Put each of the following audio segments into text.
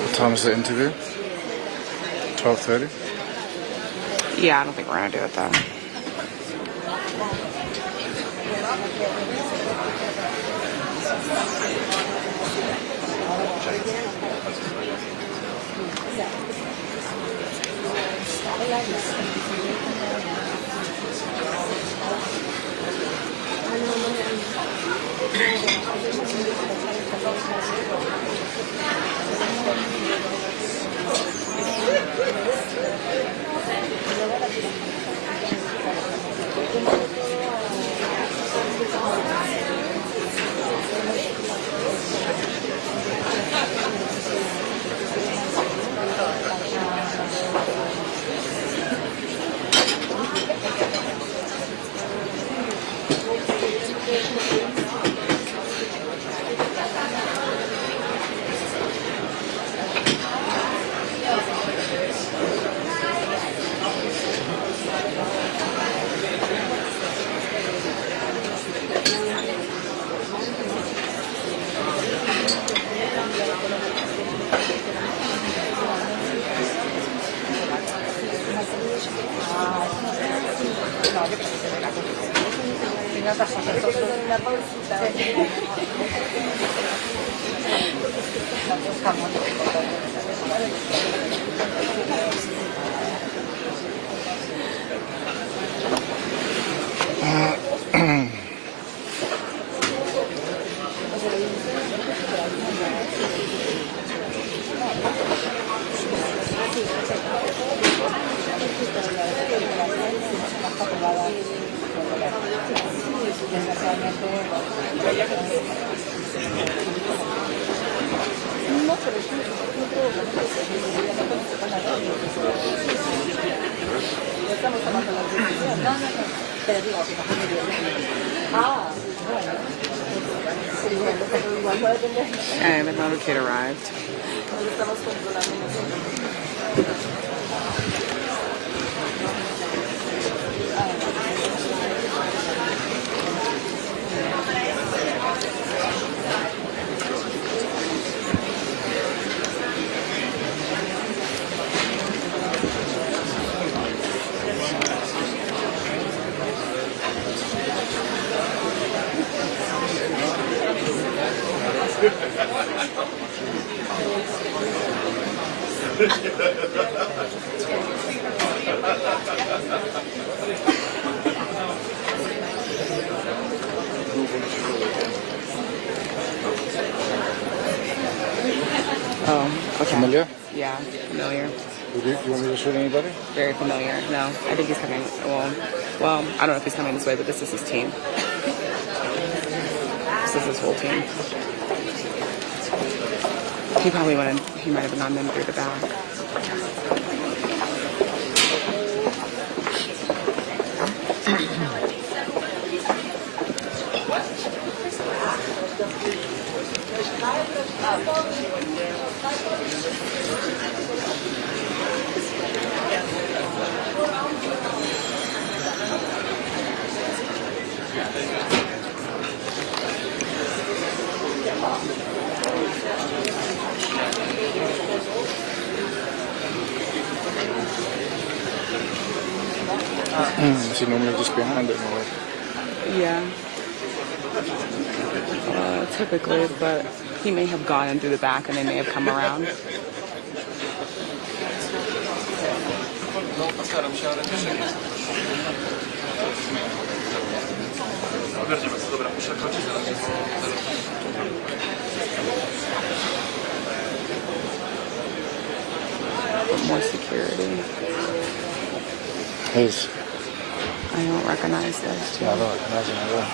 What time is the interview? 12:30? Yeah, I don't think we're gonna do it though. And the motorcade arrived. Oh, okay. Familiar? Yeah, familiar. Do you want me to shoot anybody? Very familiar. No, I think he's coming. Well, I don't know if he's coming this way, but this is his team. This is his whole team. He probably went. He might have been on them through the back. Is he normally just behind it? Or? Yeah. Typically, but he may have gone in through the back and they may have come around. More security. His. I don't recognize those two. Yeah, I don't recognize him at all.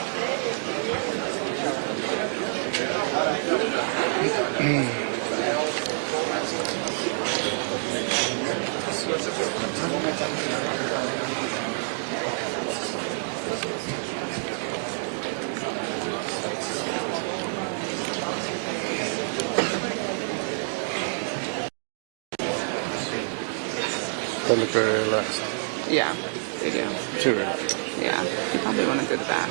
They look very relaxed. Yeah, they do. Too relaxed. Yeah, you probably want to go to the back.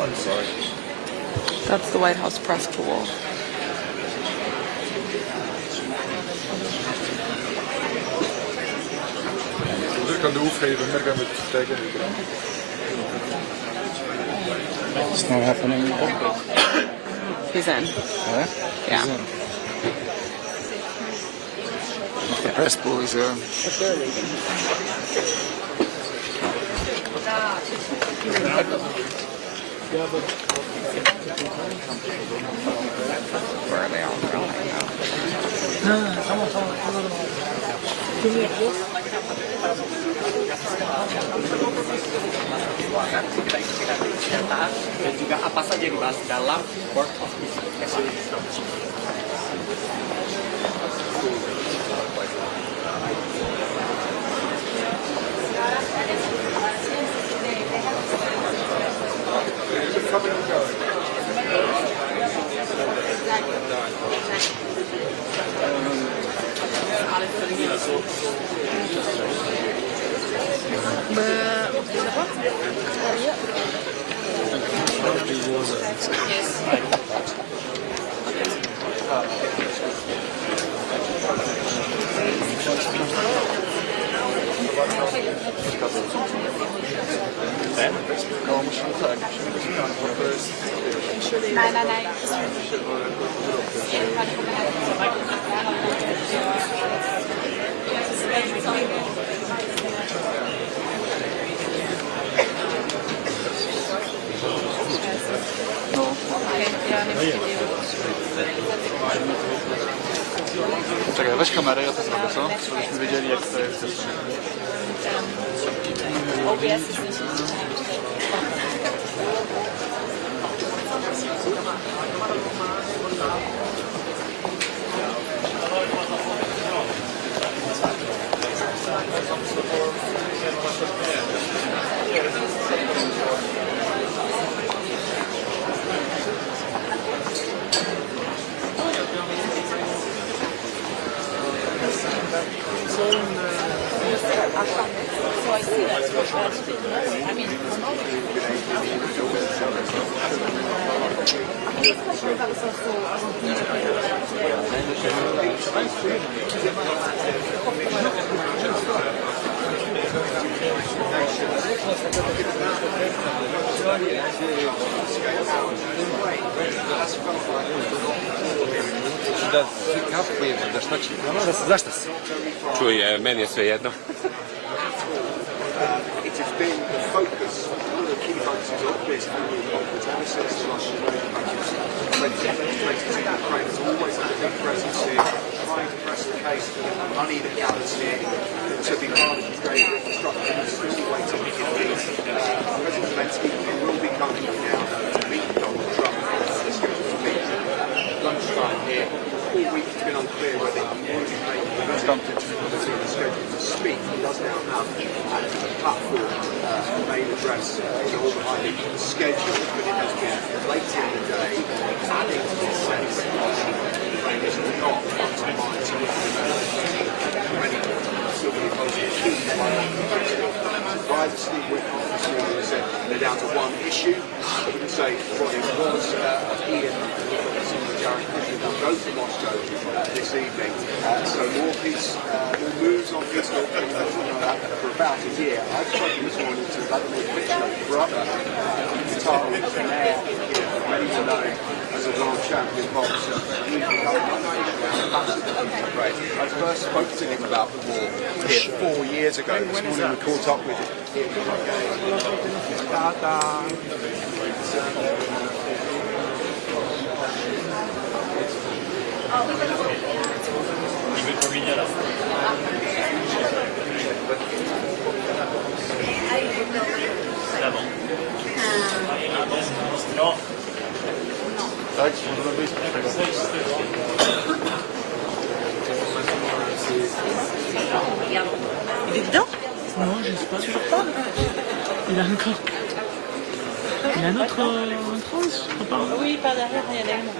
I'm sorry. That's the White House press pool. Druk aan de hoef geven, merk aan het steken. It's not happening. He's in. Yeah? Yeah. If the press pool is If they're leaving. Where are they all going now? Dan juga apa saja yang dibahas dalam Board of Business. Nein, nein, nein. Czekaj, weź kamerę, ja to zrobię, co? Żebyśmy wiedzieli, jak to jest. OBS ist nicht. So I see that's what that's been. I mean, Da wykapujemy, dasz na ci. No, zaś to. Czuję, meni je sve jedno. It has been the focus, one of the key focuses of this annual conference ever since the Russian 2022. Ukraine has always had a big presence here, trying to press the case for the money that gathers here to be part of Ukrainian infrastructure. We're still waiting to get these. President Zelensky will be coming now to meet Donald Trump. They're scheduled to meet lunchtime here. All week it's been unclear whether he will be making the schedule to speak. He does now have a platform, a main address all behind it scheduled, but it has been late in the day, adding to this sense Ukraine is not undermined so many still be opposing key privately with this morning is that they're down to one issue. I wouldn't say what it was. Ian, Jared Christian, will go to Moscow this evening. So more moves on peace talks for about a year. I've spoken this morning to Vladimir Klitschko's brother, the title is now ready to know as a world champion boxer. He's become I first spoke to him about the war here 4 years ago. This morning we caught up with him. Il est dedans? Non, je ne sais pas, toujours pas. Il a encore. Il a un autre transe, je crois pas. Oui, par derrière, il y a l'élément.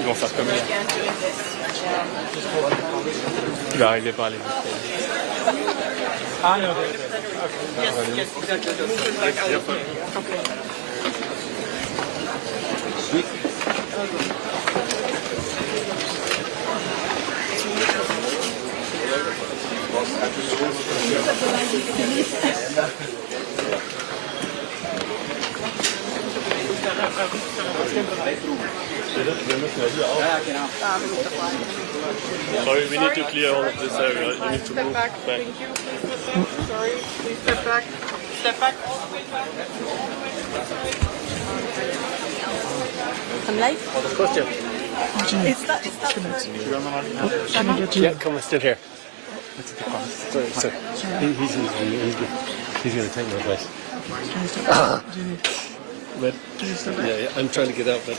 Ils vont faire comme ça. Il va arriver par les Ah non, Sorry, we need to clear all of this area. You need to move back. Thank you. Sorry, please step back. Step back. I'm live? Of course, yeah. It's not. Yeah, come and stand here. Sorry. He's going to take my place. But, yeah, I'm trying to get out, but...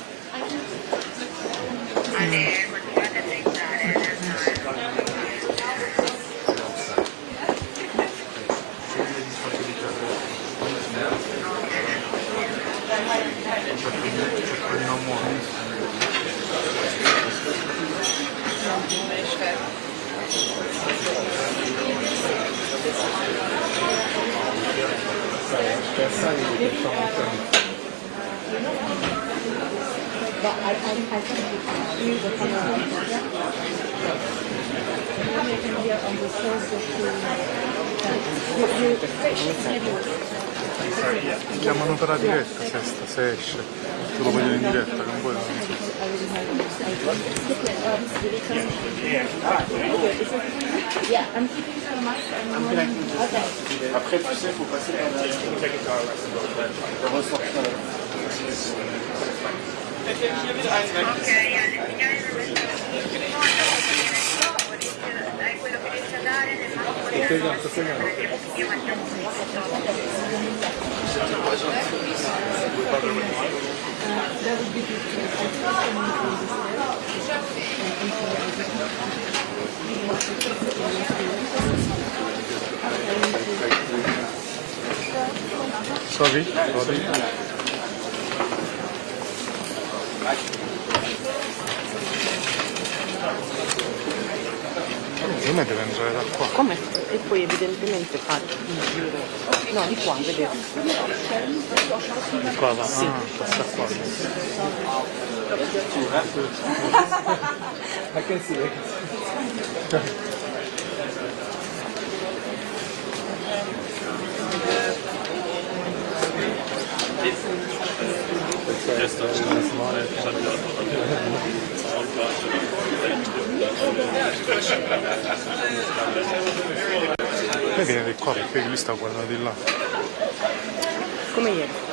Chiamano per la diretta, Sesta, se esce. Tu lo voglio in diretta, non puoi. Après, tu sais, il faut passer par la... Sorry? Sorry. Secondo me deve entrare da qua. Come? E poi evidentemente fa il giro. No, di qua, vedete. Di qua va? Sì. Ah, sta qua. Poi viene di qua perché lui sta guardando di là. Come ieri.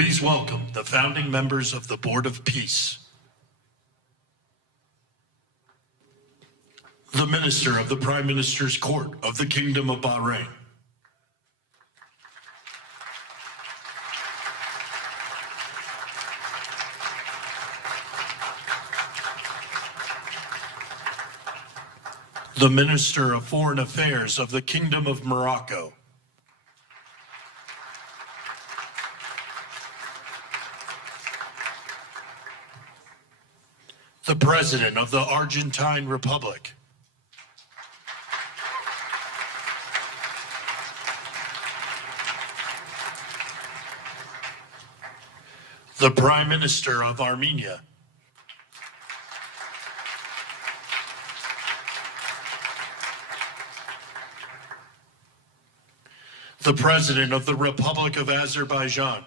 Please welcome the founding members of the Board of Peace. The Minister of the Prime Minister's Court of the Kingdom of Bahrain. The Minister of Foreign Affairs of the Kingdom of Morocco. The President of the Argentine Republic. The Prime Minister of Armenia. The President of the Republic of Azerbaijan.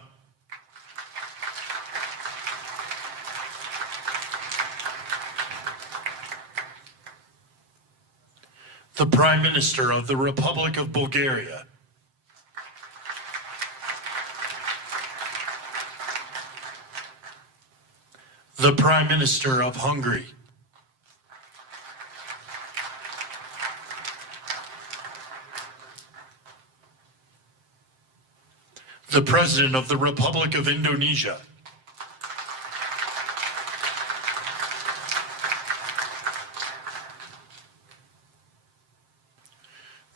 The Prime Minister of the Republic of Bulgaria. The Prime Minister of Hungary. The President of the Republic of Indonesia.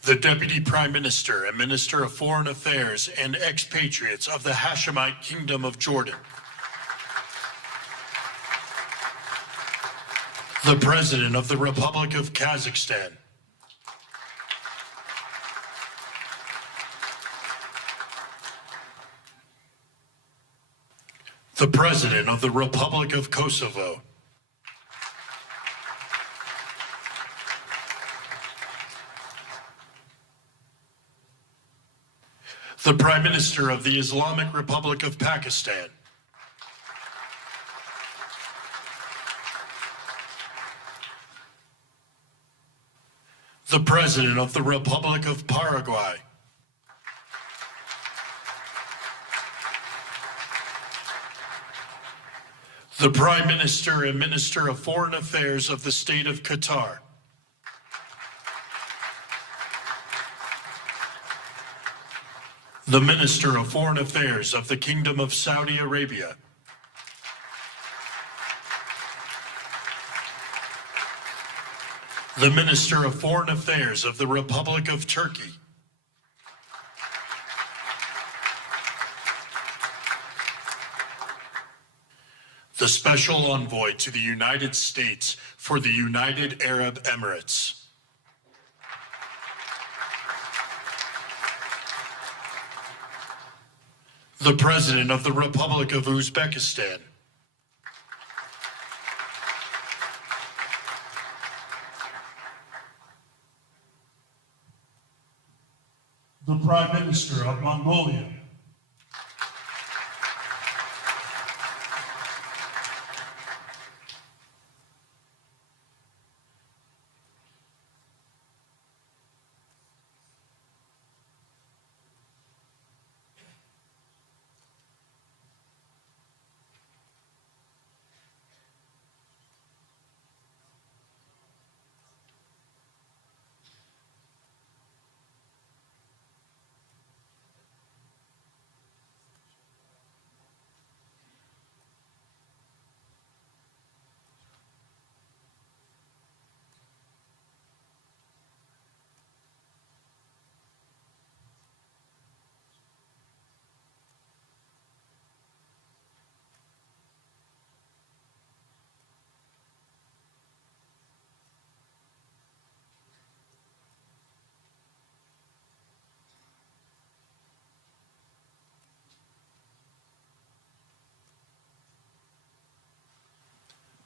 The Deputy Prime Minister and Minister of Foreign Affairs and expatriates of the Hashemite Kingdom of Jordan. The President of the Republic of Kazakhstan. The President of the Republic of Kosovo. The Prime Minister of the Islamic Republic of Pakistan. The President of the Republic of Paraguay. The Prime Minister and Minister of Foreign Affairs of the State of Qatar. The Minister of Foreign Affairs of the Kingdom of Saudi Arabia. The Minister of Foreign Affairs of the Republic of Turkey. The Special Envoy to the United States for the United Arab Emirates. The President of the Republic of Uzbekistan. The Prime Minister of Mongolia.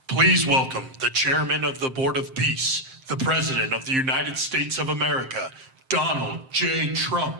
Please welcome the Chairman of the Board of Peace, the President of the United States of America, Donald J. Trump.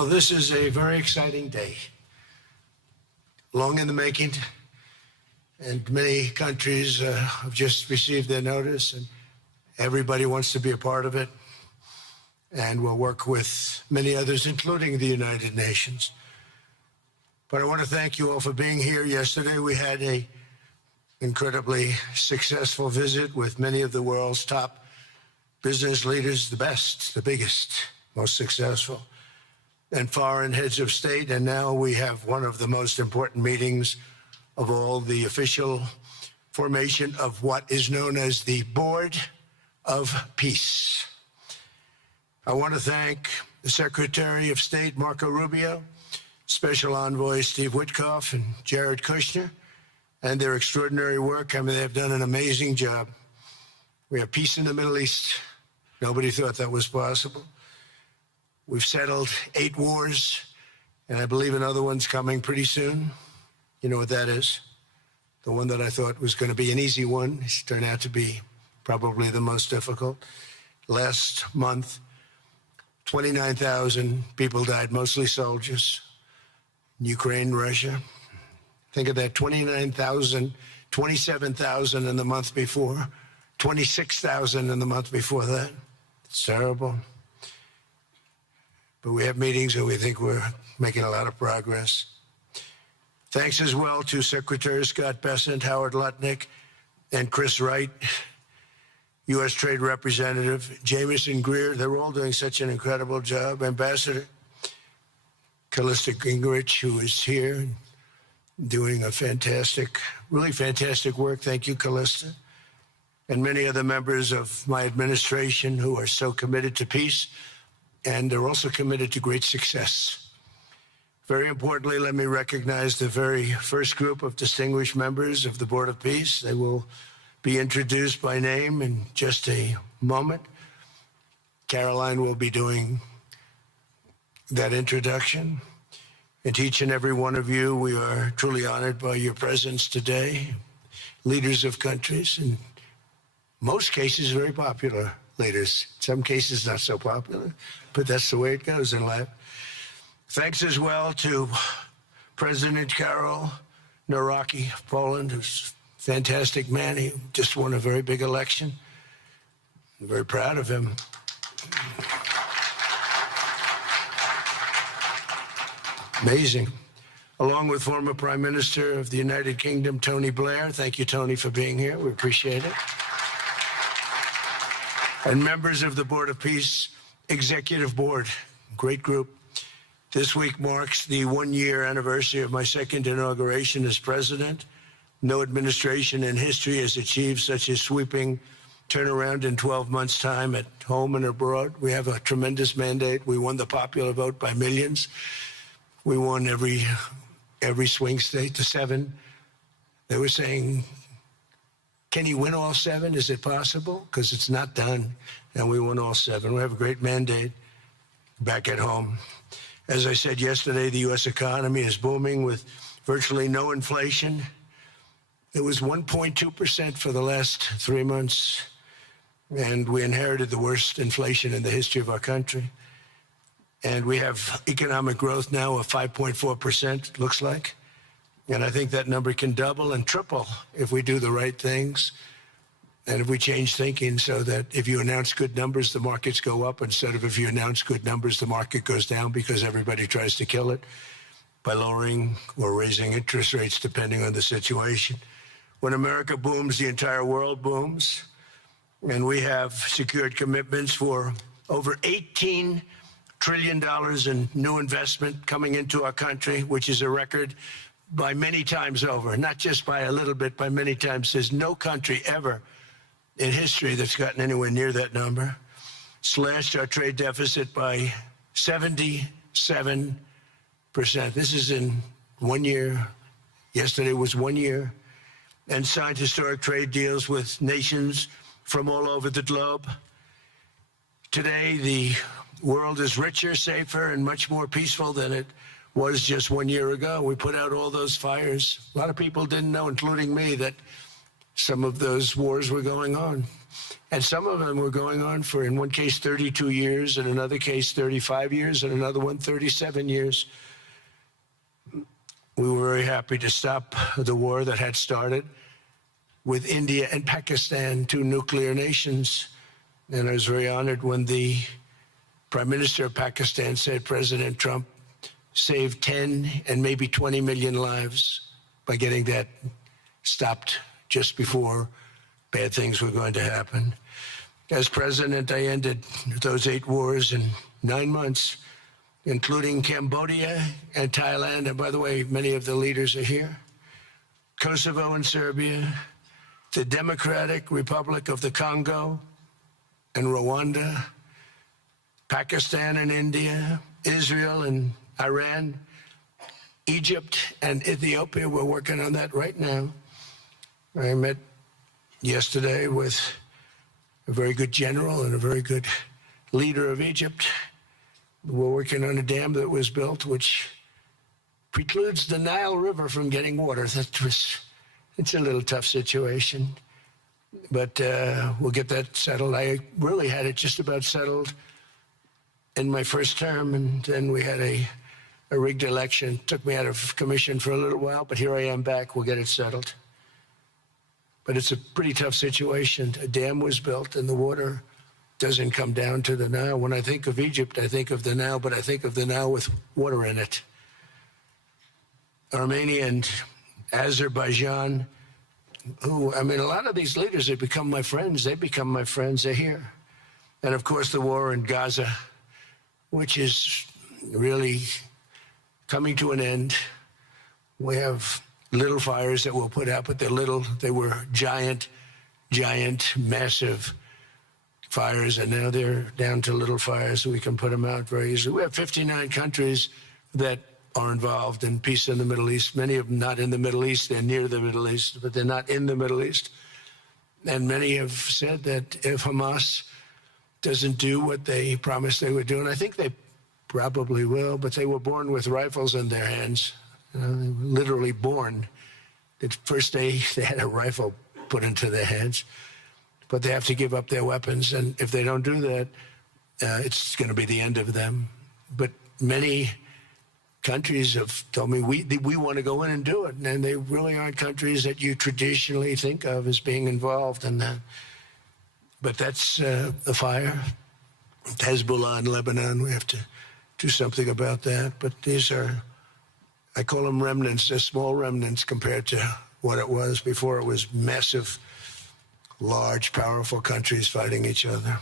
Well, this is a very exciting day. Long in the making, and many countries have just received their notice, and everybody wants to be a part of it. And we'll work with many others, including the United Nations. But I want to thank you all for being here. Yesterday, we had an incredibly successful visit with many of the world's top business leaders, the best, the biggest, most successful, and foreign heads of state. And now we have one of the most important meetings of all, the official formation of what is known as the Board of Peace. I want to thank the Secretary of State, Marco Rubio, Special Envoy Steve Witkoff, and Jared Kushner, and their extraordinary work. I mean, they've done an amazing job. We have peace in the Middle East. Nobody thought that was possible. We've settled 8 wars, and I believe another one's coming pretty soon. You know what that is? The one that I thought was going to be an easy one. It's turned out to be probably the most difficult. Last month, 29,000 people died, mostly soldiers. Ukraine, Russia. Think of that, 29,000, 27,000 in the month before, 26,000 in the month before that. It's terrible. But we have meetings and we think we're making a lot of progress. Thanks as well to Secretary Scott Bessent, Howard Lutnick, and Chris Wright, U.S. Trade Representative, Jameson Greer. They're all doing such an incredible job. Ambassador Callista Gingrich, who is here, doing a fantastic, really fantastic work. Thank you, Callista. And many other members of my administration who are so committed to peace, and they're also committed to great success. Very importantly, let me recognize the very first group of distinguished members of the Board of Peace. They will be introduced by name in just a moment. Caroline will be doing that introduction. And to each and every one of you, we are truly honored by your presence today. Leaders of countries, in most cases, very popular leaders. Some cases, not so popular, but that's the way it goes in life. Thanks as well to President Karol Nawrocki of Poland, who's a fantastic man. He just won a very big election. I'm very proud of him. Amazing. Along with former Prime Minister of the United Kingdom, Tony Blair. Thank you, Tony, for being here. We appreciate it. And members of the Board of Peace Executive Board, great group. This week marks the 1-year anniversary of my second inauguration as president. No administration in history has achieved such a sweeping turnaround in 12 months' time at home and abroad. We have a tremendous mandate. We won the popular vote by millions. We won every swing state, the 7. They were saying, can you win all 7? Is it possible? Because it's not done. And we won all 7. We have a great mandate back at home. As I said yesterday, the U.S. economy is booming with virtually no inflation. It was 1.2% for the last 3 months. And we inherited the worst inflation in the history of our country. And we have economic growth now of 5.4%, looks like. And I think that number can double and triple if we do the right things and if we change thinking so that if you announce good numbers, the markets go up instead of if you announce good numbers, the market goes down because everybody tries to kill it by lowering or raising interest rates depending on the situation. When America booms, the entire world booms. And we have secured commitments for over $18 trillion in new investment coming into our country, which is a record by many times over, not just by a little bit, by many times. There's no country ever in history that's gotten anywhere near that number. Slashed our trade deficit by 77%. This is in 1 year. Yesterday was 1 year. And signed historic trade deals with nations from all over the globe. Today, the world is richer, safer, and much more peaceful than it was just 1 year ago. We put out all those fires. A lot of people didn't know, including me, that some of those wars were going on. And some of them were going on for, in one case, 32 years, in another case, 35 years, and another one, 37 years. We were very happy to stop the war that had started with India and Pakistan, two nuclear nations. And I was very honored when the Prime Minister of Pakistan said President Trump saved 10 and maybe 20 million lives by getting that stopped just before bad things were going to happen. As president, I ended those 8 wars in 9 months, including Cambodia and Thailand. And by the way, many of the leaders are here. Kosovo and Serbia, the Democratic Republic of the Congo and Rwanda, Pakistan and India, Israel and Iran, Egypt and Ethiopia. We're working on that right now. I met yesterday with a very good general and a very good leader of Egypt. We're working on a dam that was built which precludes the Nile River from getting water. It's a little tough situation, but we'll get that settled. I really had it just about settled in my first term, and then we had a rigged election. Took me out of commission for a little while, but here I am back. We'll get it settled. But it's a pretty tough situation. A dam was built and the water doesn't come down to the Nile. When I think of Egypt, I think of the Nile, but I think of the Nile with water in it. Armenia and Azerbaijan, who, I mean, a lot of these leaders have become my friends. They become my friends. They're here. And of course, the war in Gaza, which is really coming to an end. We have little fires that we'll put out, but they're little. They were giant, massive fires, and now they're down to little fires, so we can put them out very easily. We have 59 countries that are involved in peace in the Middle East. Many of them not in the Middle East. They're near the Middle East, but they're not in the Middle East. And many have said that if Hamas doesn't do what they promised they would do, and I think they probably will, but they were born with rifles in their hands. They were literally born. The first day they had a rifle put into their hands, but they have to give up their weapons. And if they don't do that, it's going to be the end of them. But many countries have told me we want to go in and do it, and they really aren't countries that you traditionally think of as being involved in that. But that's the fire. Hezbollah in Lebanon, we have to do something about that. But these are, I call them remnants. They're small remnants compared to what it was before. It was massive, large, powerful countries fighting each other.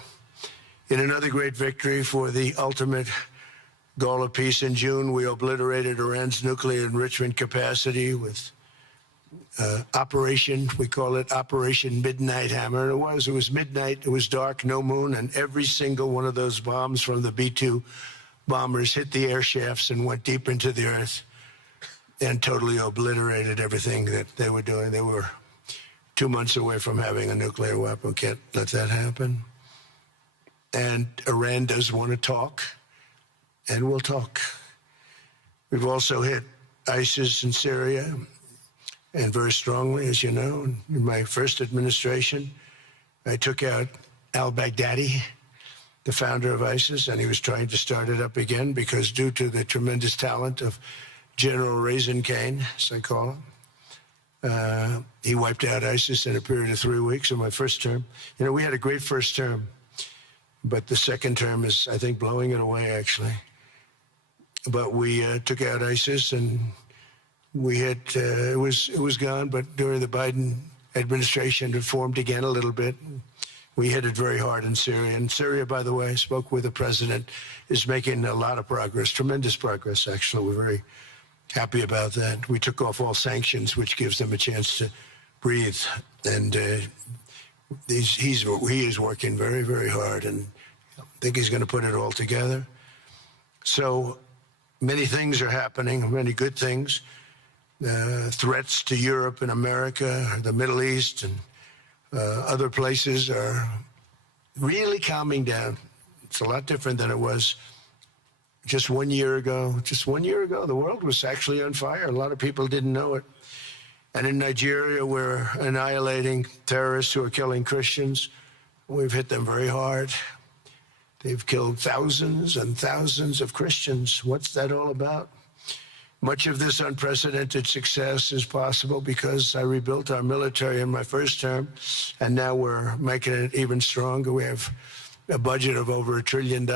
In another great victory for the ultimate goal of peace in June, we obliterated Iran's nuclear enrichment capacity with Operation, we call it Operation Midnight Hammer. It was midnight, it was dark, no moon, and every single one of those bombs from the B-2 bombers hit the air shafts and went deep into the earth and totally obliterated everything that they were doing. They were 2 months away from having a nuclear weapon. Can't let that happen. And Iran does want to talk, and we'll talk. We've also hit ISIS in Syria, and very strongly, as you know. In my first administration, I took out al-Baghdadi, the founder of ISIS, and he was trying to start it up again because due to the tremendous talent of General Raisin Kane, as I call him, he wiped out ISIS in a period of 3 weeks in my first term. You know, we had a great first term, but the second term is, I think, blowing it away, actually. But we took out ISIS, and we had, it was gone, but during the Biden administration, it formed again a little bit. We hit it very hard in Syria. And Syria, by the way, I spoke with the president, is making a lot of progress, tremendous progress, actually. We're very happy about that. We took off all sanctions, which gives them a chance to breathe. And he is working very, very hard, and I think he's going to put it all together. So many things are happening, many good things. Threats to Europe and America, the Middle East, and other places are really calming down. It's a lot different than it was just 1 year ago. Just 1 year ago, the world was actually on fire. A lot of people didn't know it. And in Nigeria, we're annihilating terrorists who are killing Christians. We've hit them very hard. They've killed thousands and thousands of Christians. What's that all about? Much of this unprecedented success is possible because I rebuilt our military in my first term, and now we're making it even stronger. We have a budget of over $1 trillion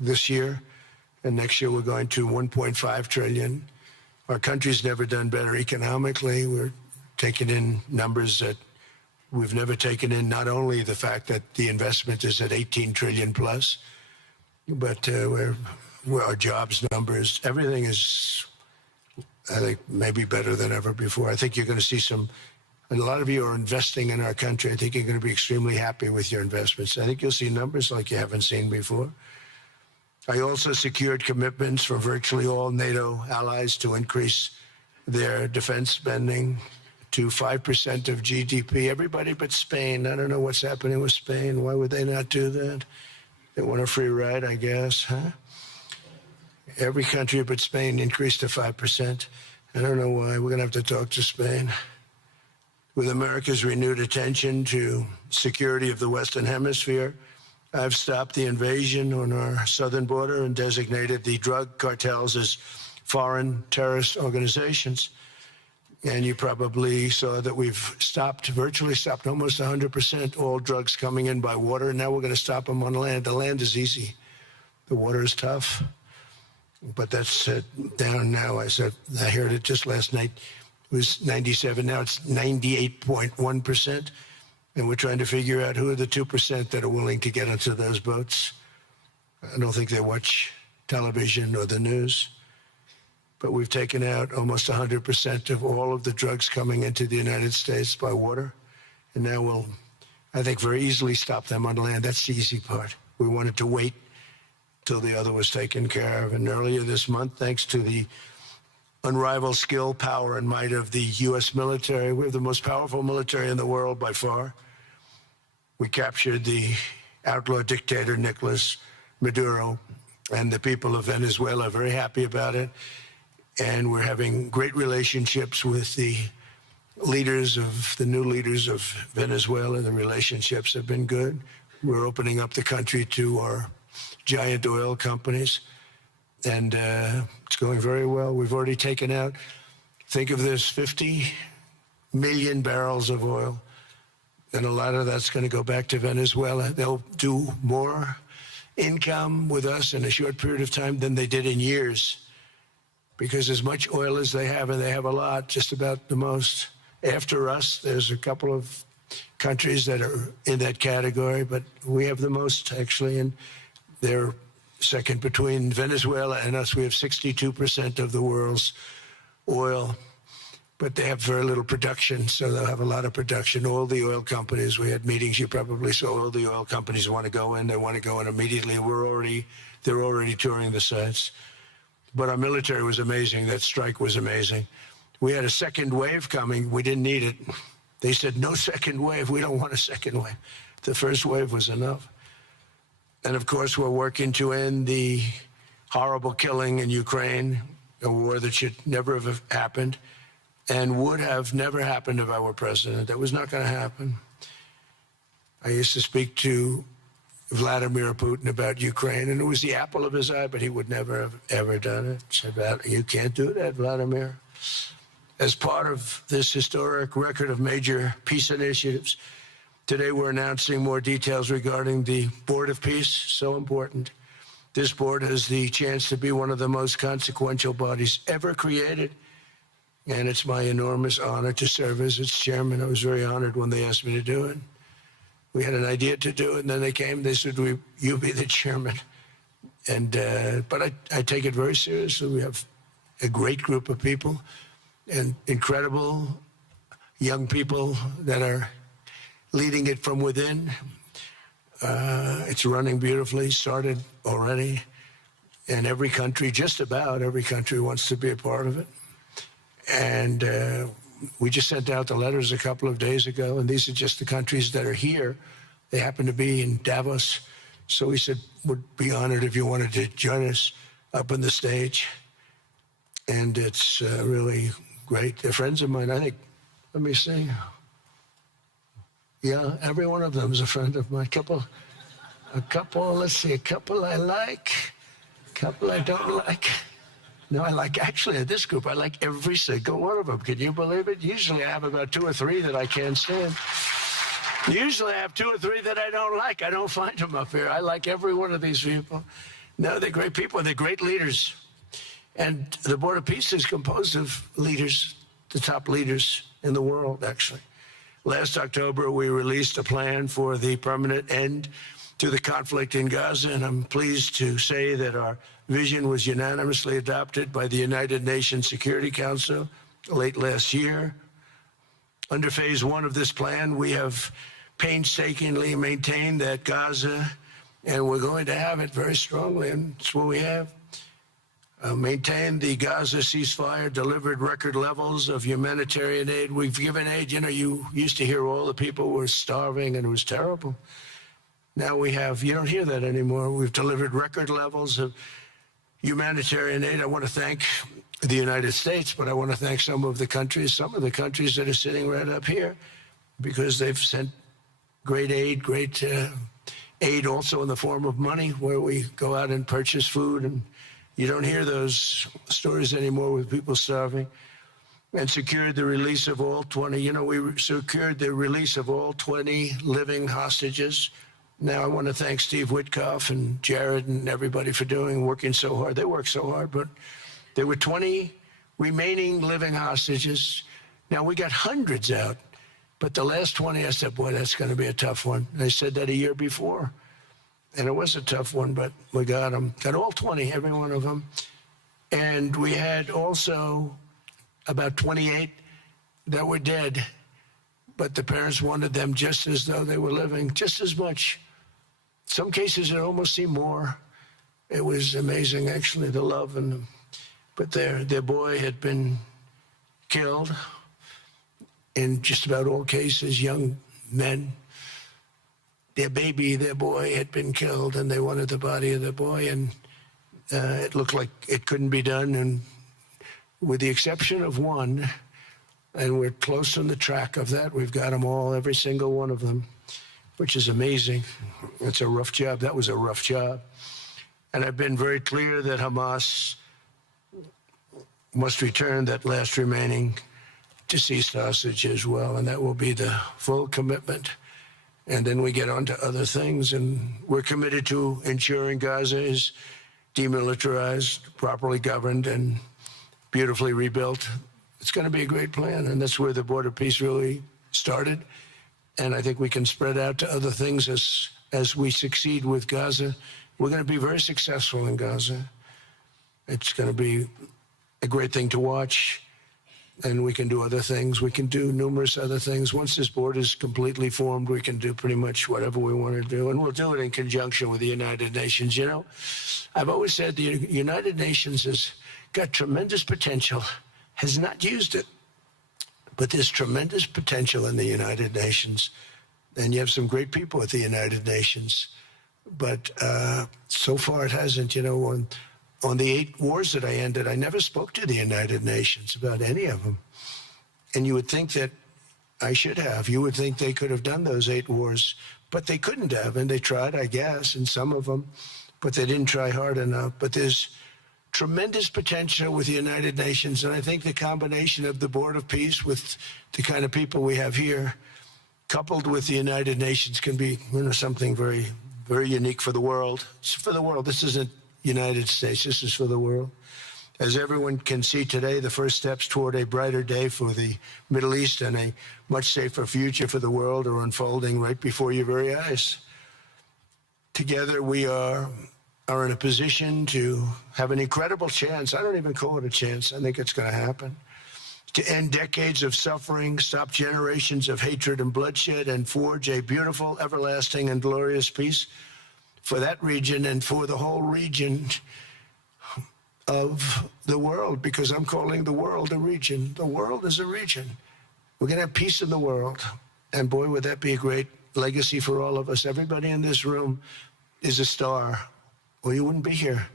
this year, and next year we're going to $1.5 trillion. Our country's never done better economically. We're taking in numbers that we've never taken in, not only the fact that the investment is at 18 trillion plus, but our jobs numbers, everything is, I think, maybe better than ever before. I think you're going to see a lot of you are investing in our country. I think you're going to be extremely happy with your investments. I think you'll see numbers like you haven't seen before. I also secured commitments from virtually all NATO allies to increase their defense spending to 5% of GDP. Everybody but Spain. I don't know what's happening with Spain. Why would they not do that? They want a free ride, I guess, huh? Every country but Spain increased to 5%. I don't know why. We're going to have to talk to Spain. With America's renewed attention to security of the Western Hemisphere, I've stopped the invasion on our southern border and designated the drug cartels as foreign terrorist organizations. And you probably saw that we've virtually stopped almost 100% all drugs coming in by water. And now we're going to stop them on land. The land is easy. The water is tough. But that's down now. I heard it just last night. It was 97. Now it's 98.1%. And we're trying to figure out who are the 2% that are willing to get onto those boats. I don't think they watch television or the news. But we've taken out almost 100% of all of the drugs coming into the United States by water. And now we'll, I think, very easily stop them on land. That's the easy part. We wanted to wait till the other was taken care of. And earlier this month, thanks to the unrivaled skill, power, and might of the U.S. military, we have the most powerful military in the world by far. We captured the outlaw dictator, Nicolas Maduro, and the people of Venezuela are very happy about it. And we're having great relationships with the new leaders of Venezuela. The relationships have been good. We're opening up the country to our giant oil companies, and it's going very well. We've already taken out, think of this, 50 million barrels of oil, and a lot of that's going to go back to Venezuela. They'll do more income with us in a short period of time than they did in years, because as much oil as they have, and they have a lot, just about the most. After us, there's a couple of countries that are in that category, but we have the most, actually, and they're second between Venezuela and us. We have 62% of the world's oil, but they have very little production, so they'll have a lot of production. All the oil companies, we had meetings, you probably saw, all the oil companies want to go in. They want to go in immediately. They're already touring the sites. But our military was amazing. That strike was amazing. We had a second wave coming. We didn't need it. They said, no second wave. We don't want a second wave. The first wave was enough. And, of course, we're working to end the horrible killing in Ukraine, a war that should never have happened and would have never happened if I were president. That was not going to happen. I used to speak to Vladimir Putin about Ukraine, and it was the apple of his eye, but he would never have ever done it. Said, you can't do that, Vladimir. As part of this historic record of major peace initiatives, today we're announcing more details regarding the Board of Peace, so important. This board has the chance to be one of the most consequential bodies ever created, and it's my enormous honor to serve as its chairman. I was very honored when they asked me to do it. We had an idea to do it, and then they came, they said, you be the chairman. And but I take it very seriously. We have a great group of people and incredible young people that are leading it from within. It's running beautifully, started already. And every country, just about every country, wants to be a part of it. And we just sent out the letters a couple of days ago, and these are just the countries that are here. They happen to be in Davos. So we said, would be honored if you wanted to join us up on the stage. And it's really great. They're friends of mine. I think, let me see. Yeah, every one of them is a friend of mine. A couple, let's see, a couple I like, a couple I don't like. No, I like, actually, this group, I like every single one of them. Can you believe it? Usually I have about 2 or 3 that I can't stand. Usually I have 2 or 3 that I don't like. I don't find them up here. I like every one of these people. No, they're great people. They're great leaders. And the Board of Peace is composed of leaders, the top leaders in the world, actually. Last October, we released a plan for the permanent end to the conflict in Gaza, and I'm pleased to say that our vision was unanimously adopted by the United Nations Security Council late last year. Under phase 1 of this plan, we have painstakingly maintained that Gaza, and we're going to have it very strongly, and it's what we have, maintained the Gaza ceasefire, delivered record levels of humanitarian aid. We've given aid. You know, you used to hear all the people were starving and it was terrible. Now we have, you don't hear that anymore. We've delivered record levels of humanitarian aid. I want to thank the United States, but I want to thank some of the countries that are sitting right up here, because they've sent great aid, aid also in the form of money, where we go out and purchase food, and you don't hear those stories anymore with people starving. And secured the release of all 20, you know, we secured the release of all 20 living hostages. Now, I want to thank Steve Witkoff and Jared and everybody for working so hard. They worked so hard, but there were 20 remaining living hostages. Now, we got hundreds out, but the last 20, I said, boy, that's going to be a tough one. And I said that a year before, and it was a tough one, but we got them. Got all 20, every one of them. And we had also about 28 that were dead, but the parents wanted them just as though they were living, just as much. Some cases, it almost seemed more. It was amazing, actually, the love. But their boy had been killed in just about all cases, young men. Their boy had been killed, and they wanted the body of the boy, and it looked like it couldn't be done. And with the exception of one, and we're close on the track of that, we've got them all, every single one of them, which is amazing. It's a rough job. That was a rough job. And I've been very clear that Hamas must return that last remaining deceased hostage as well, and that will be the full commitment. And then we get on to other things, and we're committed to ensuring Gaza is demilitarized, properly governed, and beautifully rebuilt. It's going to be a great plan, and that's where the Board of Peace really started. And I think we can spread out to other things as we succeed with Gaza. We're going to be very successful in Gaza. It's going to be a great thing to watch, and we can do other things. We can do numerous other things. Once this board is completely formed, we can do pretty much whatever we want to do, and we'll do it in conjunction with the United Nations. You know, I've always said the United Nations has got tremendous potential, has not used it. But there's tremendous potential in the United Nations, and you have some great people at the United Nations. But so far it hasn't. You know, on the 8 wars that I ended, I never spoke to the United Nations about any of them. And you would think that I should have. You would think they could have done those 8 wars, but they couldn't have. And they tried, I guess, in some of them, but they didn't try hard enough. But there's tremendous potential with the United Nations, and I think the combination of the Board of Peace with the kind of people we have here, coupled with the United Nations, can be, you know, something very, very unique for the world. It's for the world. This isn't United States. This is for the world. As everyone can see today, the first steps toward a brighter day for the Middle East and a much safer future for the world are unfolding right before your very eyes. Together, we are in a position to have an incredible chance. I don't even call it a chance. I think it's going to happen. To end decades of suffering, stop generations of hatred and bloodshed, and forge a beautiful, everlasting, and glorious peace for that region and for the whole region of the world, because I'm calling the world a region. The world is a region. We're going to have peace in the world. And boy, would that be a great legacy for all of us. Everybody in this room is a star, or you wouldn't be here.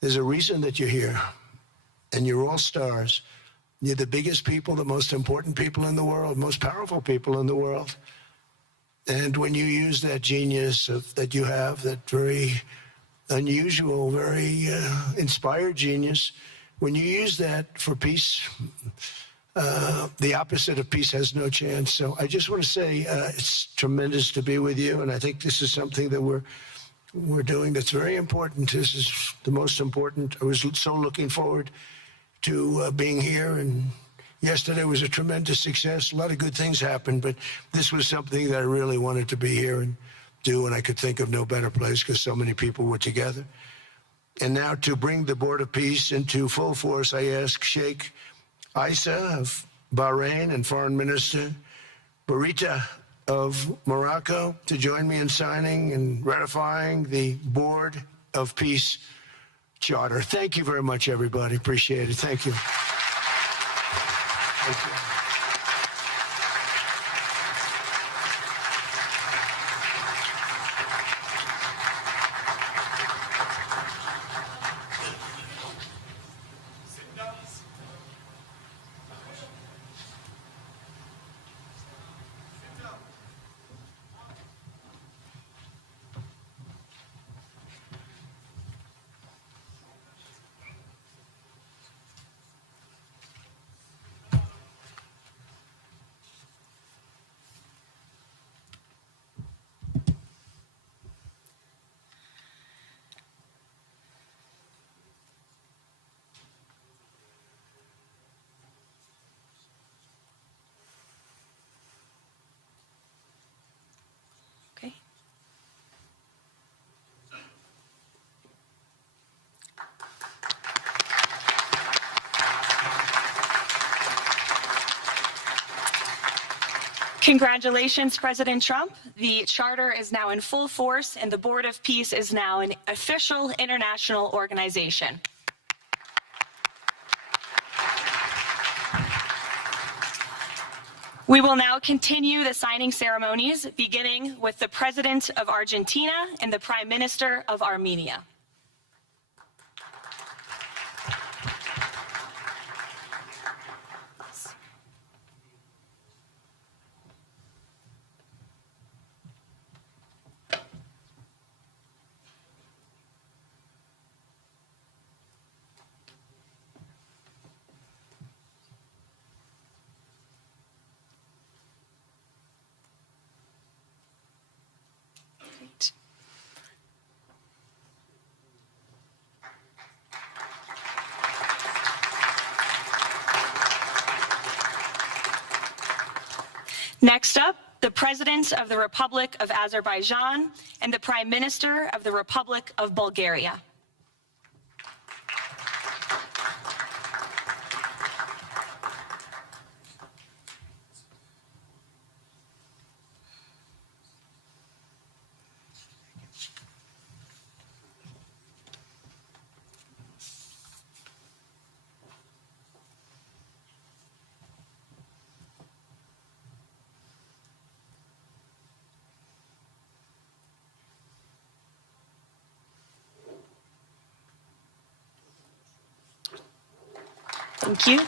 There's a reason that you're here, and you're all stars. You're the biggest people, the most important people in the world, most powerful people in the world. And when you use that genius that you have, that very unusual, very inspired genius, when you use that for peace, the opposite of peace has no chance. So I just want to say it's tremendous to be with you, and I think this is something that we're doing that's very important. This is the most important. I was so looking forward to being here, and yesterday was a tremendous success. A lot of good things happened, but this was something that I really wanted to be here and do, and I could think of no better place because so many people were together. And now to bring the Board of Peace into full force, I ask Sheikh Isa of Bahrain and Foreign Minister Barita of Morocco to join me in signing and ratifying the Board of Peace Charter. Thank you very much, everybody. Appreciate it. Thank you. Thank you. Okay. Congratulations, President Trump. The charter is now in full force, and the Board of Peace is now an official international organization. We will now continue the signing ceremonies, beginning with the President of Argentina and the Prime Minister of Armenia. Great. Next up, the President of the Republic of Azerbaijan and the Prime Minister of the Republic of Bulgaria. Thank you.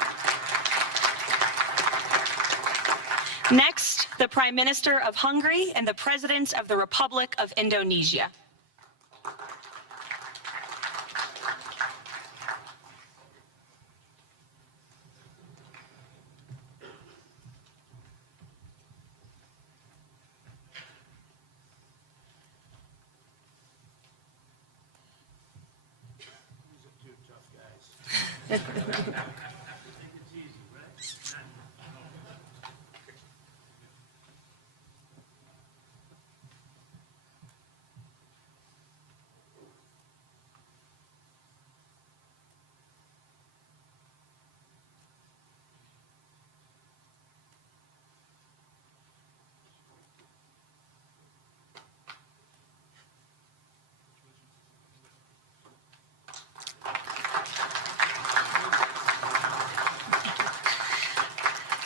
Next, the Prime Minister of Hungary and the President of the Republic of Indonesia.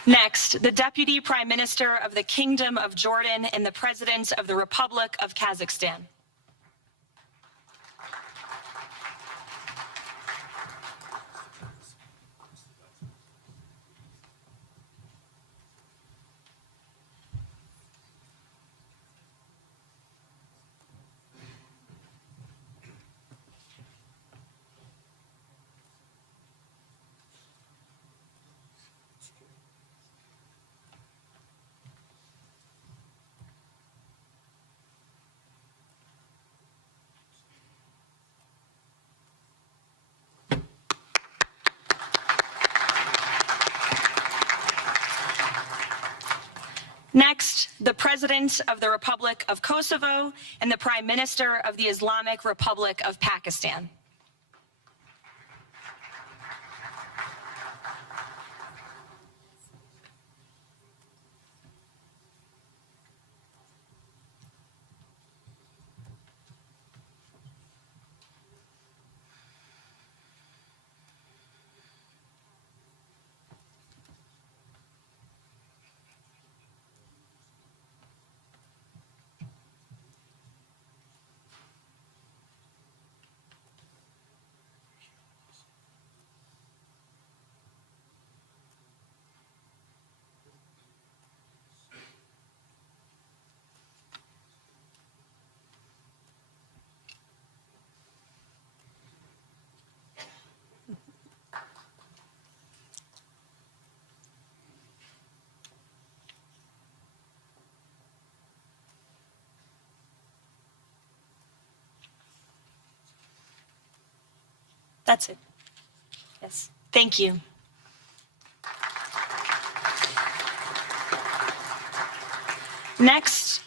Next, the Deputy Prime Minister of the Kingdom of Jordan and the President of the Republic of Kazakhstan. Next, the President of the Republic of Kosovo and the Prime Minister of the Islamic Republic of Pakistan. That's it. Yes. Thank you. Next,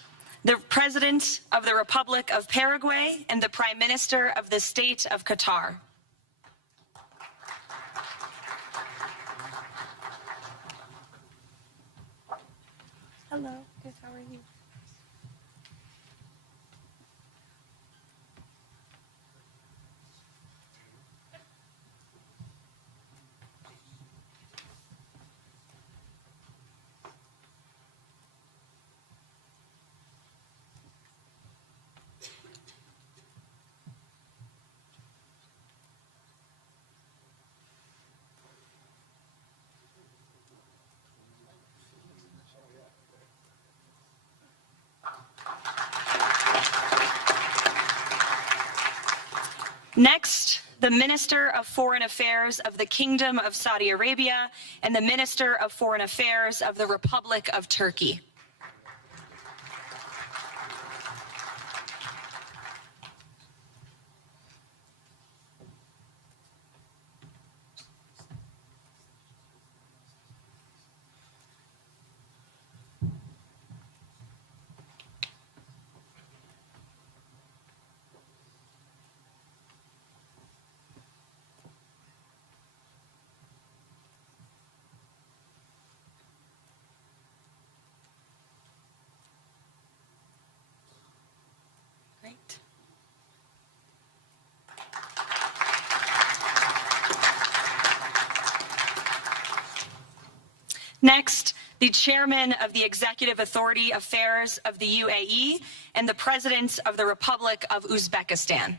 the President of the Republic of Paraguay and the Prime Minister of the State of Qatar. Hello, good, how are you? Next, the Minister of Foreign Affairs of the Kingdom of Saudi Arabia and the Minister of Foreign Affairs of the Republic of Turkey. Great. Next, the Chairman of the Executive Authority Affairs of the UAE and the President of the Republic of Uzbekistan.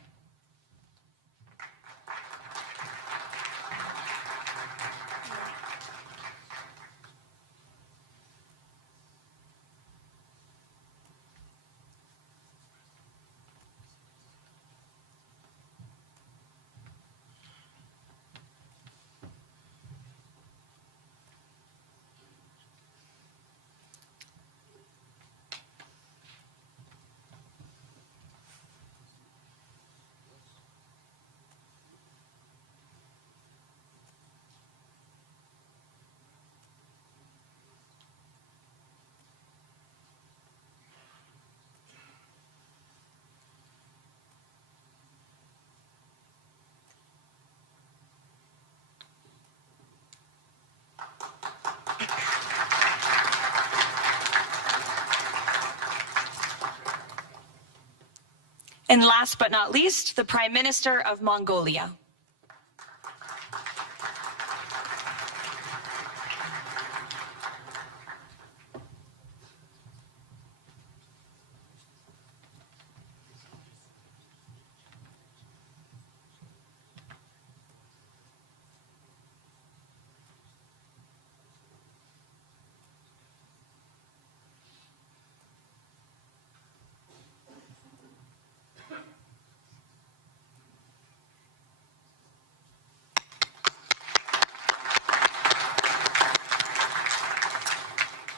And last but not least, the Prime Minister of Mongolia.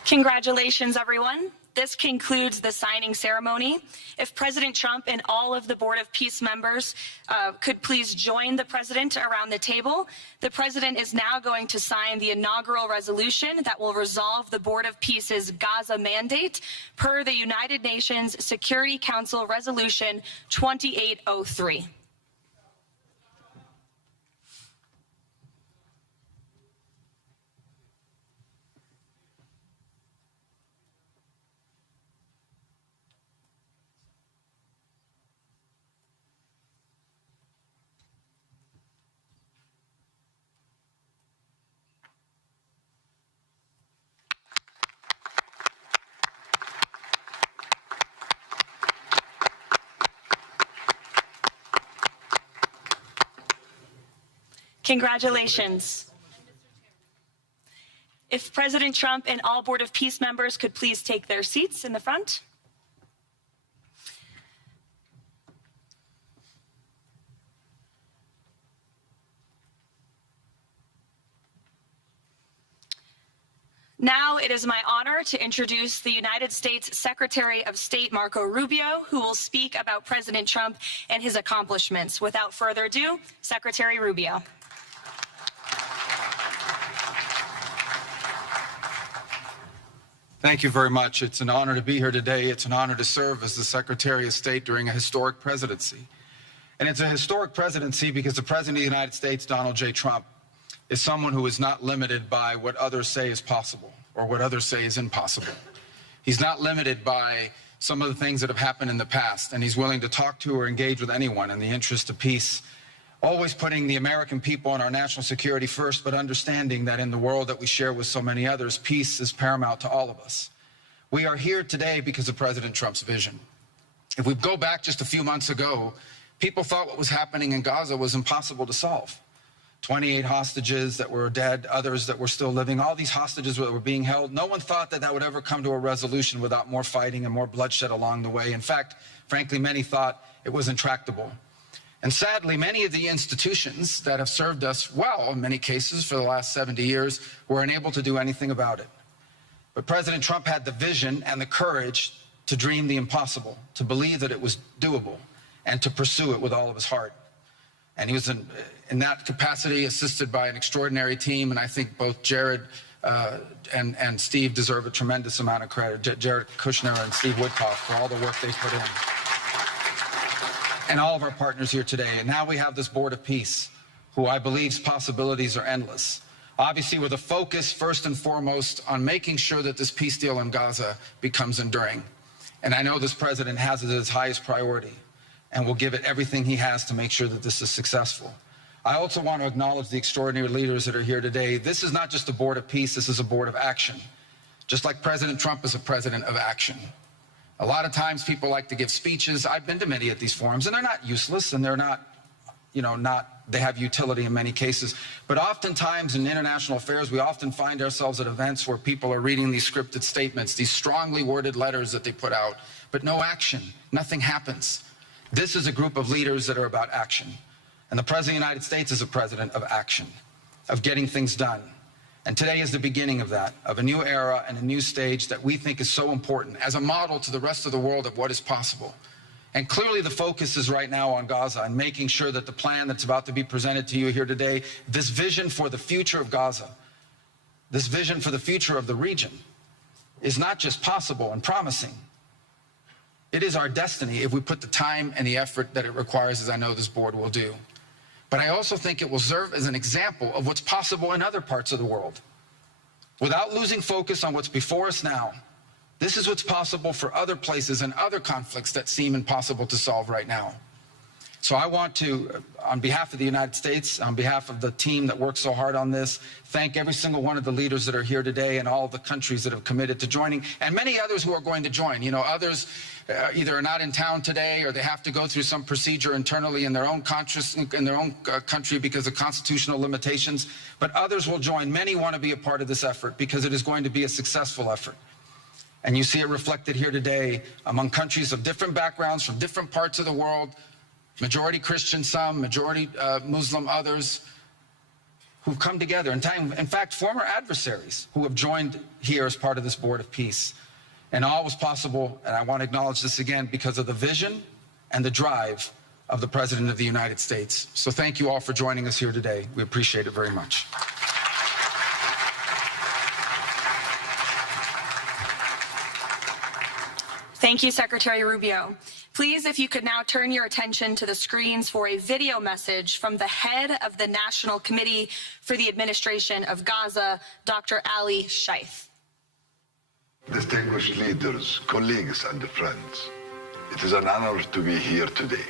Congratulations, everyone. This concludes the signing ceremony. If President Trump and all of the Board of Peace members could please join the President around the table. The President is now going to sign the inaugural resolution that will resolve the Board of Peace's Gaza mandate per the United Nations Security Council Resolution 2803. Congratulations. If President Trump and all Board of Peace members could please take their seats in the front. Now it is my honor to introduce the United States Secretary of State Marco Rubio, who will speak about President Trump and his accomplishments. Without further ado, Secretary Rubio. Thank you very much. It's an honor to be here today. It's an honor to serve as the Secretary of State during a historic presidency. And it's a historic presidency because the President of the United States, Donald J. Trump, is someone who is not limited by what others say is possible or what others say is impossible. He's not limited by some of the things that have happened in the past, and he's willing to talk to or engage with anyone in the interest of peace, always putting the American people and our national security first, but understanding that in the world that we share with so many others, peace is paramount to all of us. We are here today because of President Trump's vision. If we go back just a few months ago, people thought what was happening in Gaza was impossible to solve. 28 hostages that were dead, others that were still living, all these hostages that were being held. No one thought that that would ever come to a resolution without more fighting and more bloodshed along the way. In fact, frankly, many thought it was intractable. And sadly, many of the institutions that have served us well, in many cases, for the last 70 years, were unable to do anything about it. But President Trump had the vision and the courage to dream the impossible, to believe that it was doable, and to pursue it with all of his heart. And he was in that capacity assisted by an extraordinary team, and I think both Jared and Steve deserve a tremendous amount of credit, Jared Kushner and Steve Woodcock, for all the work they put in. And all of our partners here today. And now we have this Board of Peace, who I believe's possibilities are endless. Obviously, with a focus, first and foremost, on making sure that this peace deal in Gaza becomes enduring. And I know this president has it as his highest priority and will give it everything he has to make sure that this is successful. I also want to acknowledge the extraordinary leaders that are here today. This is not just a Board of Peace, this is a Board of Action. Just like President Trump is a president of action. A lot of times people like to give speeches. I've been to many of these forums, and they're not useless, and they're not, they have utility in many cases. But oftentimes in international affairs, we often find ourselves at events where people are reading these scripted statements, these strongly worded letters that they put out, but no action, nothing happens. This is a group of leaders that are about action. And the President of the United States is a president of action, of getting things done. And today is the beginning of that, of a new era and a new stage that we think is so important as a model to the rest of the world of what is possible. And clearly the focus is right now on Gaza and making sure that the plan that's about to be presented to you here today, this vision for the future of Gaza, this vision for the future of the region, is not just possible and promising. It is our destiny if we put the time and the effort that it requires, as I know this board will do. But I also think it will serve as an example of what's possible in other parts of the world. Without losing focus on what's before us now, this is what's possible for other places and other conflicts that seem impossible to solve right now. So I want to, on behalf of the United States, on behalf of the team that worked so hard on this, thank every single one of the leaders that are here today and all of the countries that have committed to joining, and many others who are going to join. You know, others either are not in town today or they have to go through some procedure internally in their own country because of constitutional limitations, but others will join. Many want to be a part of this effort because it is going to be a successful effort. And you see it reflected here today among countries of different backgrounds from different parts of the world, majority Christian, some, majority Muslim, others, who've come together. In fact, former adversaries who have joined here as part of this Board of Peace. And all was possible, and I want to acknowledge this again, because of the vision and the drive of the President of the United States. So thank you all for joining us here today. We appreciate it very much. Thank you, Secretary Rubio. Please, if you could now turn your attention to the screens for a video message from the head of the National Committee for the Administration of Gaza, Dr. Ali Shaith. Distinguished leaders, colleagues, and friends, it is an honor to be here today.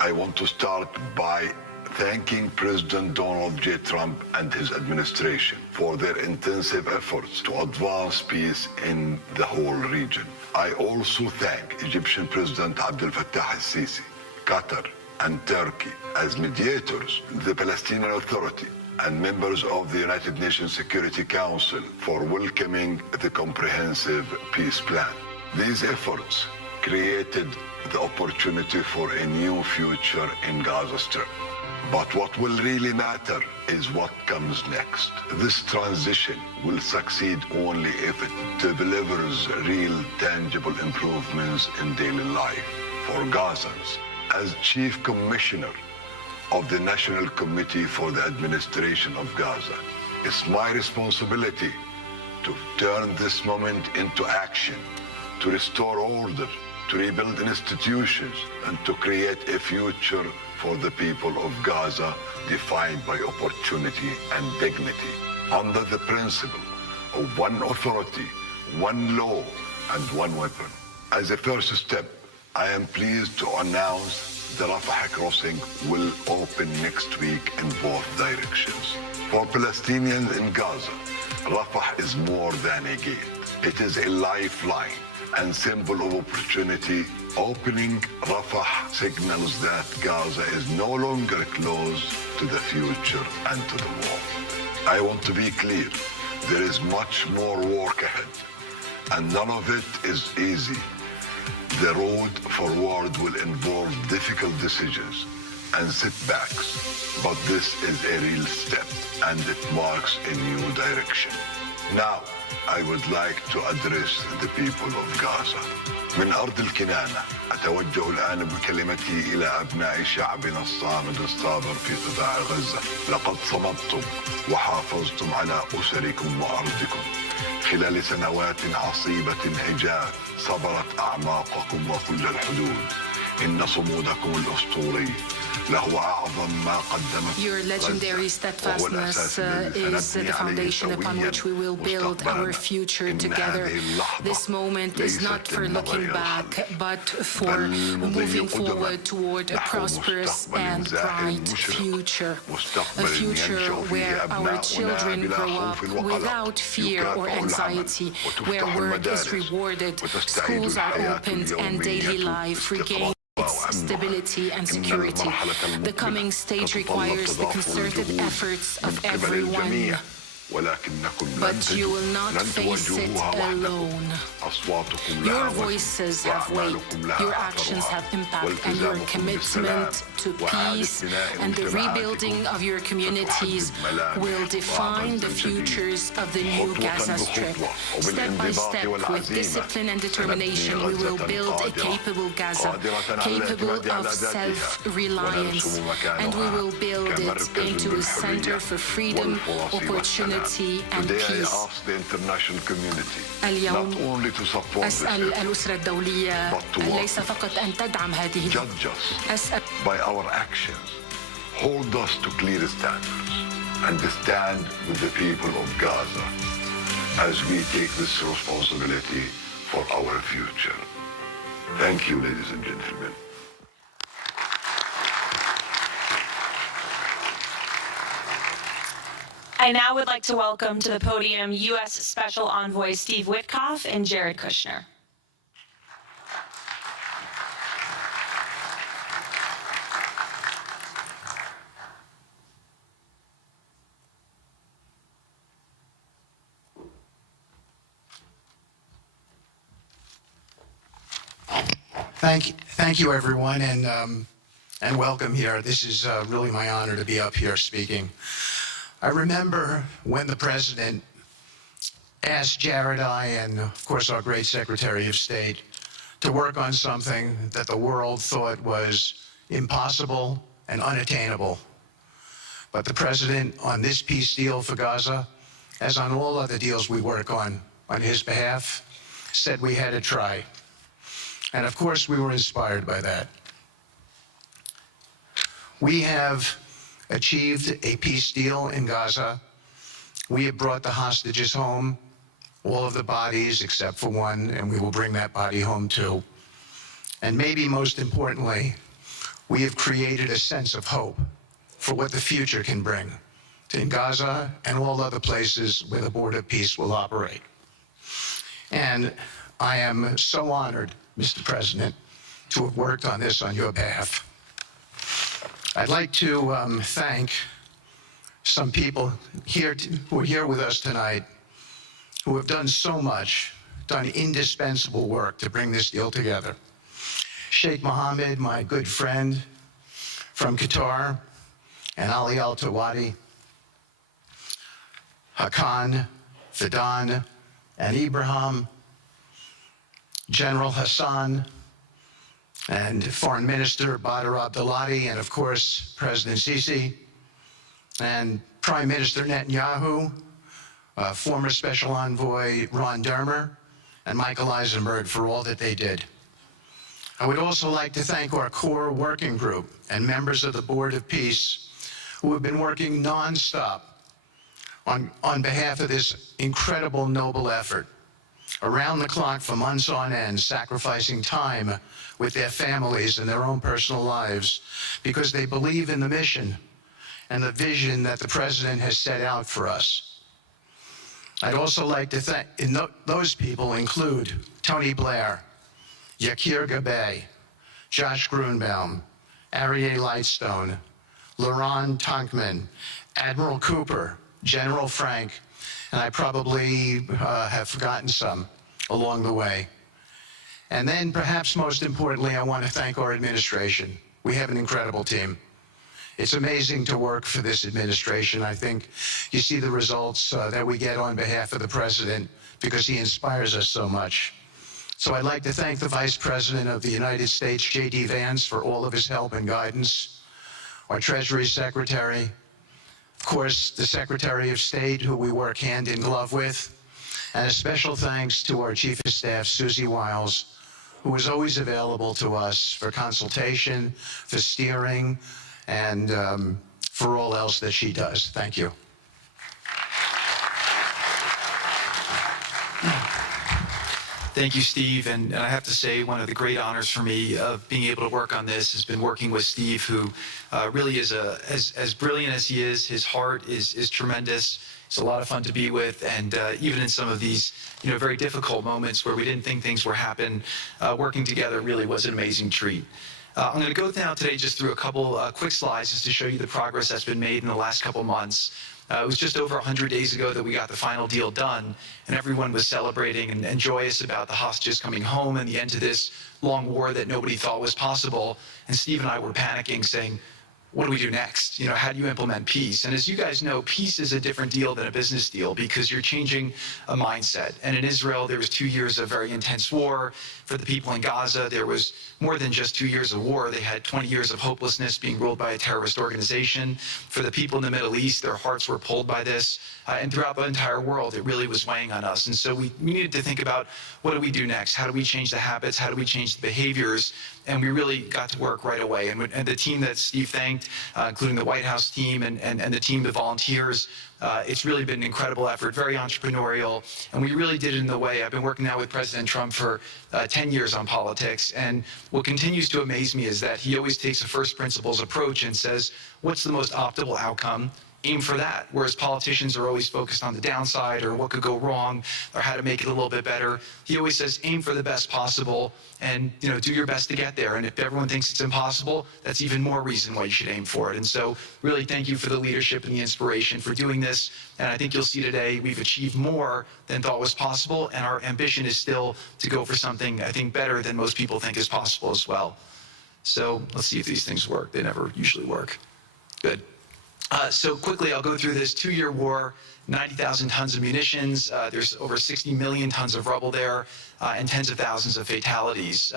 I want to start by thanking President Donald J. Trump and his administration for their intensive efforts to advance peace in the whole region. I also thank Egyptian President Abdel Fattah al-Sisi, Qatar, and Turkey as mediators, the Palestinian Authority, and members of the United Nations Security Council for welcoming the comprehensive peace plan. These efforts created the opportunity for a new future in Gaza Strip. But what will really matter is what comes next. This transition will succeed only if it delivers real, tangible improvements in daily life for Gazans. As Chief Commissioner of the National Committee for the Administration of Gaza, it's my responsibility to turn this moment into action, to restore order, to rebuild institutions, and to create a future for the people of Gaza defined by opportunity and dignity, under the principle of one authority, one law, and one weapon. As a first step, I am pleased to announce the Rafah crossing will open next week in both directions. For Palestinians in Gaza, Rafah is more than a gate. It is a lifeline and symbol of opportunity. Opening Rafah signals that Gaza is no longer closed to the future and to the war. I want to be clear, there is much more work ahead, and none of it is easy. The road forward will involve difficult decisions and setbacks, but this is a real step, and it marks a new direction. Now, I would like to address the people of Gaza. من أرض الكنانة أتوجه الآن بكلمتي إلى أبناء شعبنا الصامد الصابر في قطاع غزة. لقد صمدتم وحافظتم على أسركم وأرضكم خلال سنوات عصيبة هجاء صبرت أعماقكم وكل الحدود. إن صمودكم الأسطوري له أعظم ما قدمت. Your legendary steadfastness is the foundation upon which we will build our future together. This moment is not for looking back, but for moving forward toward a prosperous and bright future. A future where our children grow up without fear or anxiety, where work is rewarded, schools are opened, and daily life regains stability and security. The coming stage requires the concerted efforts of everyone. But you will not face it alone. Your voices have weight, your actions have impact, and your commitment to peace and the rebuilding of your communities will define the futures of the new Gaza Strip. Step by step, with discipline and determination, we will build a capable Gaza, capable of self-reliance, and we will build it into a center for freedom, opportunity, and peace. اليوم أسأل الأسرة الدولية ليس فقط أن تدعم هذه أسأل by our actions, hold us to clear standards and stand with the people of Gaza as we take this responsibility for our future. Thank you, ladies and gentlemen. I now would like to welcome to the podium U.S. Special Envoy Steve Witkoff and Jared Kushner. Thank you, everyone, and welcome here. This is really my honor to be up here speaking. I remember when the president asked Jared, and of course our great Secretary of State, to work on something that the world thought was impossible and unattainable. But the President, on this peace deal for Gaza, as on all other deals we work on his behalf, said we had to try. And of course, we were inspired by that. We have achieved a peace deal in Gaza. We have brought the hostages home, all of the bodies except for one, and we will bring that body home too. And maybe most importantly, we have created a sense of hope for what the future can bring in Gaza and all other places where the Board of Peace will operate. And I am so honored, Mr. President, to have worked on this on your behalf. I'd like to thank some people here who are here with us tonight who have done so much, done indispensable work to bring this deal together. Sheikh Mohammed, my good friend from Qatar, and Ali Al-Tawadi, Hakan, Fidan, and Ibrahim, General Hassan, and Foreign Minister Badr Abdulati, and of course, President Sisi, and Prime Minister Netanyahu, former Special Envoy Ron Dermer, and Michael Eisenberg for all that they did. I would also like to thank our core working group and members of the Board of Peace who have been working nonstop on behalf of this incredible, noble effort, around the clock for months on end, sacrificing time with their families and their own personal lives because they believe in the mission and the vision that the President has set out for us. I'd also like to thank, those people include Tony Blair, Yakir Gabay, Josh Grunbaum, Aryeh Lightstone, Laurent Tankman, Admiral Cooper, General Frank, and I probably have forgotten some along the way. And then perhaps most importantly, I want to thank our administration. We have an incredible team. It's amazing to work for this administration. I think you see the results that we get on behalf of the President because he inspires us so much. So I'd like to thank the Vice President of the United States, J.D. Vance, for all of his help and guidance, our Treasury Secretary, of course, the Secretary of State, who we work hand in glove with, and a special thanks to our Chief of Staff, Susie Wiles, who is always available to us for consultation, for steering, and for all else that she does. Thank you. Thank you, Steve. And I have to say, one of the great honors for me of being able to work on this has been working with Steve, who really is as brilliant as he is. His heart is tremendous. It's a lot of fun to be with. And even in some of these, very difficult moments where we didn't think things were happening, working together really was an amazing treat. I'm going to go now today just through a couple quick slides just to show you the progress that's been made in the last couple months. It was just over 100 days ago that we got the final deal done, and everyone was celebrating and joyous about the hostages coming home and the end to this long war that nobody thought was possible. And Steve and I were panicking, saying, what do we do next? How do you implement peace? And as you guys know, peace is a different deal than a business deal because you're changing a mindset. And in Israel, there was 2 years of very intense war. For the people in Gaza, there was more than just 2 years of war. They had 20 years of hopelessness, being ruled by a terrorist organization. For the people in the Middle East, their hearts were pulled by this. And throughout the entire world, it really was weighing on us. And so we needed to think about, what do we do next? How do we change the habits? How do we change the behaviors? And we really got to work right away. And the team that Steve thanked, including the White House team and the team of volunteers, it's really been an incredible effort, very entrepreneurial. And we really did it in the way. I've been working now with President Trump for 10 years on politics. And what continues to amaze me is that he always takes a first principles approach and says, what's the most optimal outcome? Aim for that. Whereas politicians are always focused on the downside or what could go wrong or how to make it a little bit better. He always says, aim for the best possible and do your best to get there. And if everyone thinks it's impossible, that's even more reason why you should aim for it. And so really thank you for the leadership and the inspiration for doing this. And I think you'll see today we've achieved more than thought was possible. And our ambition is still to go for something, I think, better than most people think is possible as well. So let's see if these things work. They never usually work. Good. So quickly, I'll go through this 2-year war. 90,000 tons of munitions. There's over 60 million tons of rubble there, and tens of thousands of fatalities.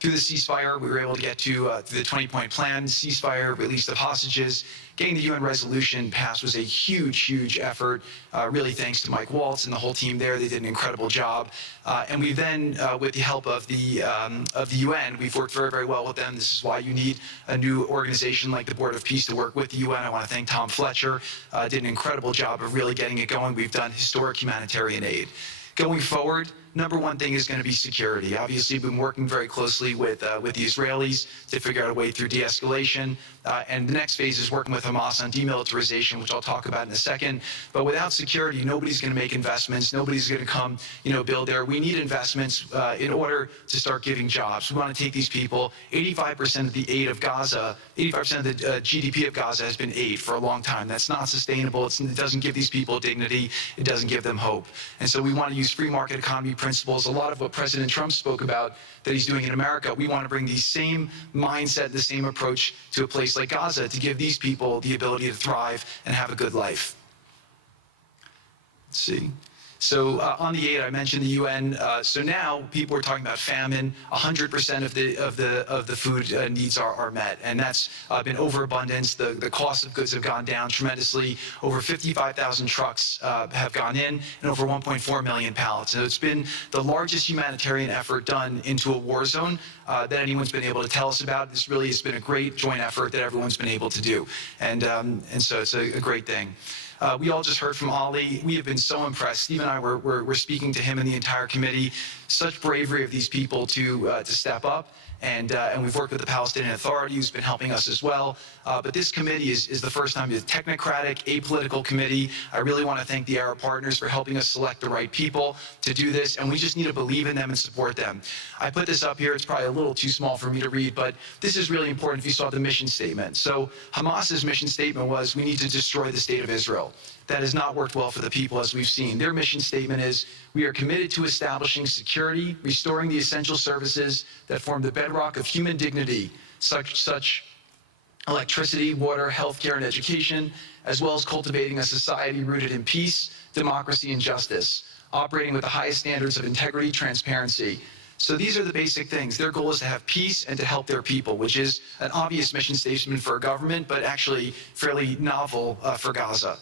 Through the ceasefire, we were able to get to the 20-point plan, ceasefire, release of hostages. Getting the UN resolution passed was a huge, huge effort. Really thanks to Mike Waltz and the whole team there. They did an incredible job. And we then, with the help of the UN, we've worked very, very well with them. This is why you need a new organization like the Board of Peace to work with the UN. I want to thank Tom Fletcher. Did an incredible job of really getting it going. We've done historic humanitarian aid. Going forward, number one thing is going to be security. Obviously, we've been working very closely with the Israelis to figure out a way through de-escalation. And the next phase is working with Hamas on demilitarization, which I'll talk about in a second. But without security, nobody's going to make investments. Nobody's going to come, build there. We need investments in order to start giving jobs. We want to take these people. 85% of the aid of Gaza, 85% of the GDP of Gaza has been aid for a long time. That's not sustainable. It doesn't give these people dignity. It doesn't give them hope. And so we want to use free market economy principles. A lot of what President Trump spoke about that he's doing in America, we want to bring the same mindset, the same approach to a place like Gaza to give these people the ability to thrive and have a good life. Let's see. So on the aid, I mentioned the UN. So now people are talking about famine. 100% of the food needs are met, and that's been overabundance. The cost of goods have gone down tremendously. Over 55,000 trucks have gone in, and over 1.4 million pallets. So it's been the largest humanitarian effort done into a war zone that anyone's been able to tell us about. This really has been a great joint effort that everyone's been able to do, and so it's a great thing. We all just heard from Ali. We have been so impressed. Steve and I were speaking to him and the entire committee. Such bravery of these people to step up. And we've worked with the Palestinian Authority, who's been helping us as well. But this committee is the first time it's a technocratic, apolitical committee. I really want to thank the Arab partners for helping us select the right people to do this. And we just need to believe in them and support them. I put this up here. It's probably a little too small for me to read, but this is really important if you saw the mission statement. So Hamas's mission statement was, we need to destroy the state of Israel. That has not worked well for the people, as we've seen. Their mission statement is, we are committed to establishing security, restoring the essential services that form the bedrock of human dignity, such electricity, water, healthcare, and education, as well as cultivating a society rooted in peace, democracy, and justice, operating with the highest standards of integrity, transparency. So these are the basic things. Their goal is to have peace and to help their people, which is an obvious mission statement for a government, but actually fairly novel for Gaza.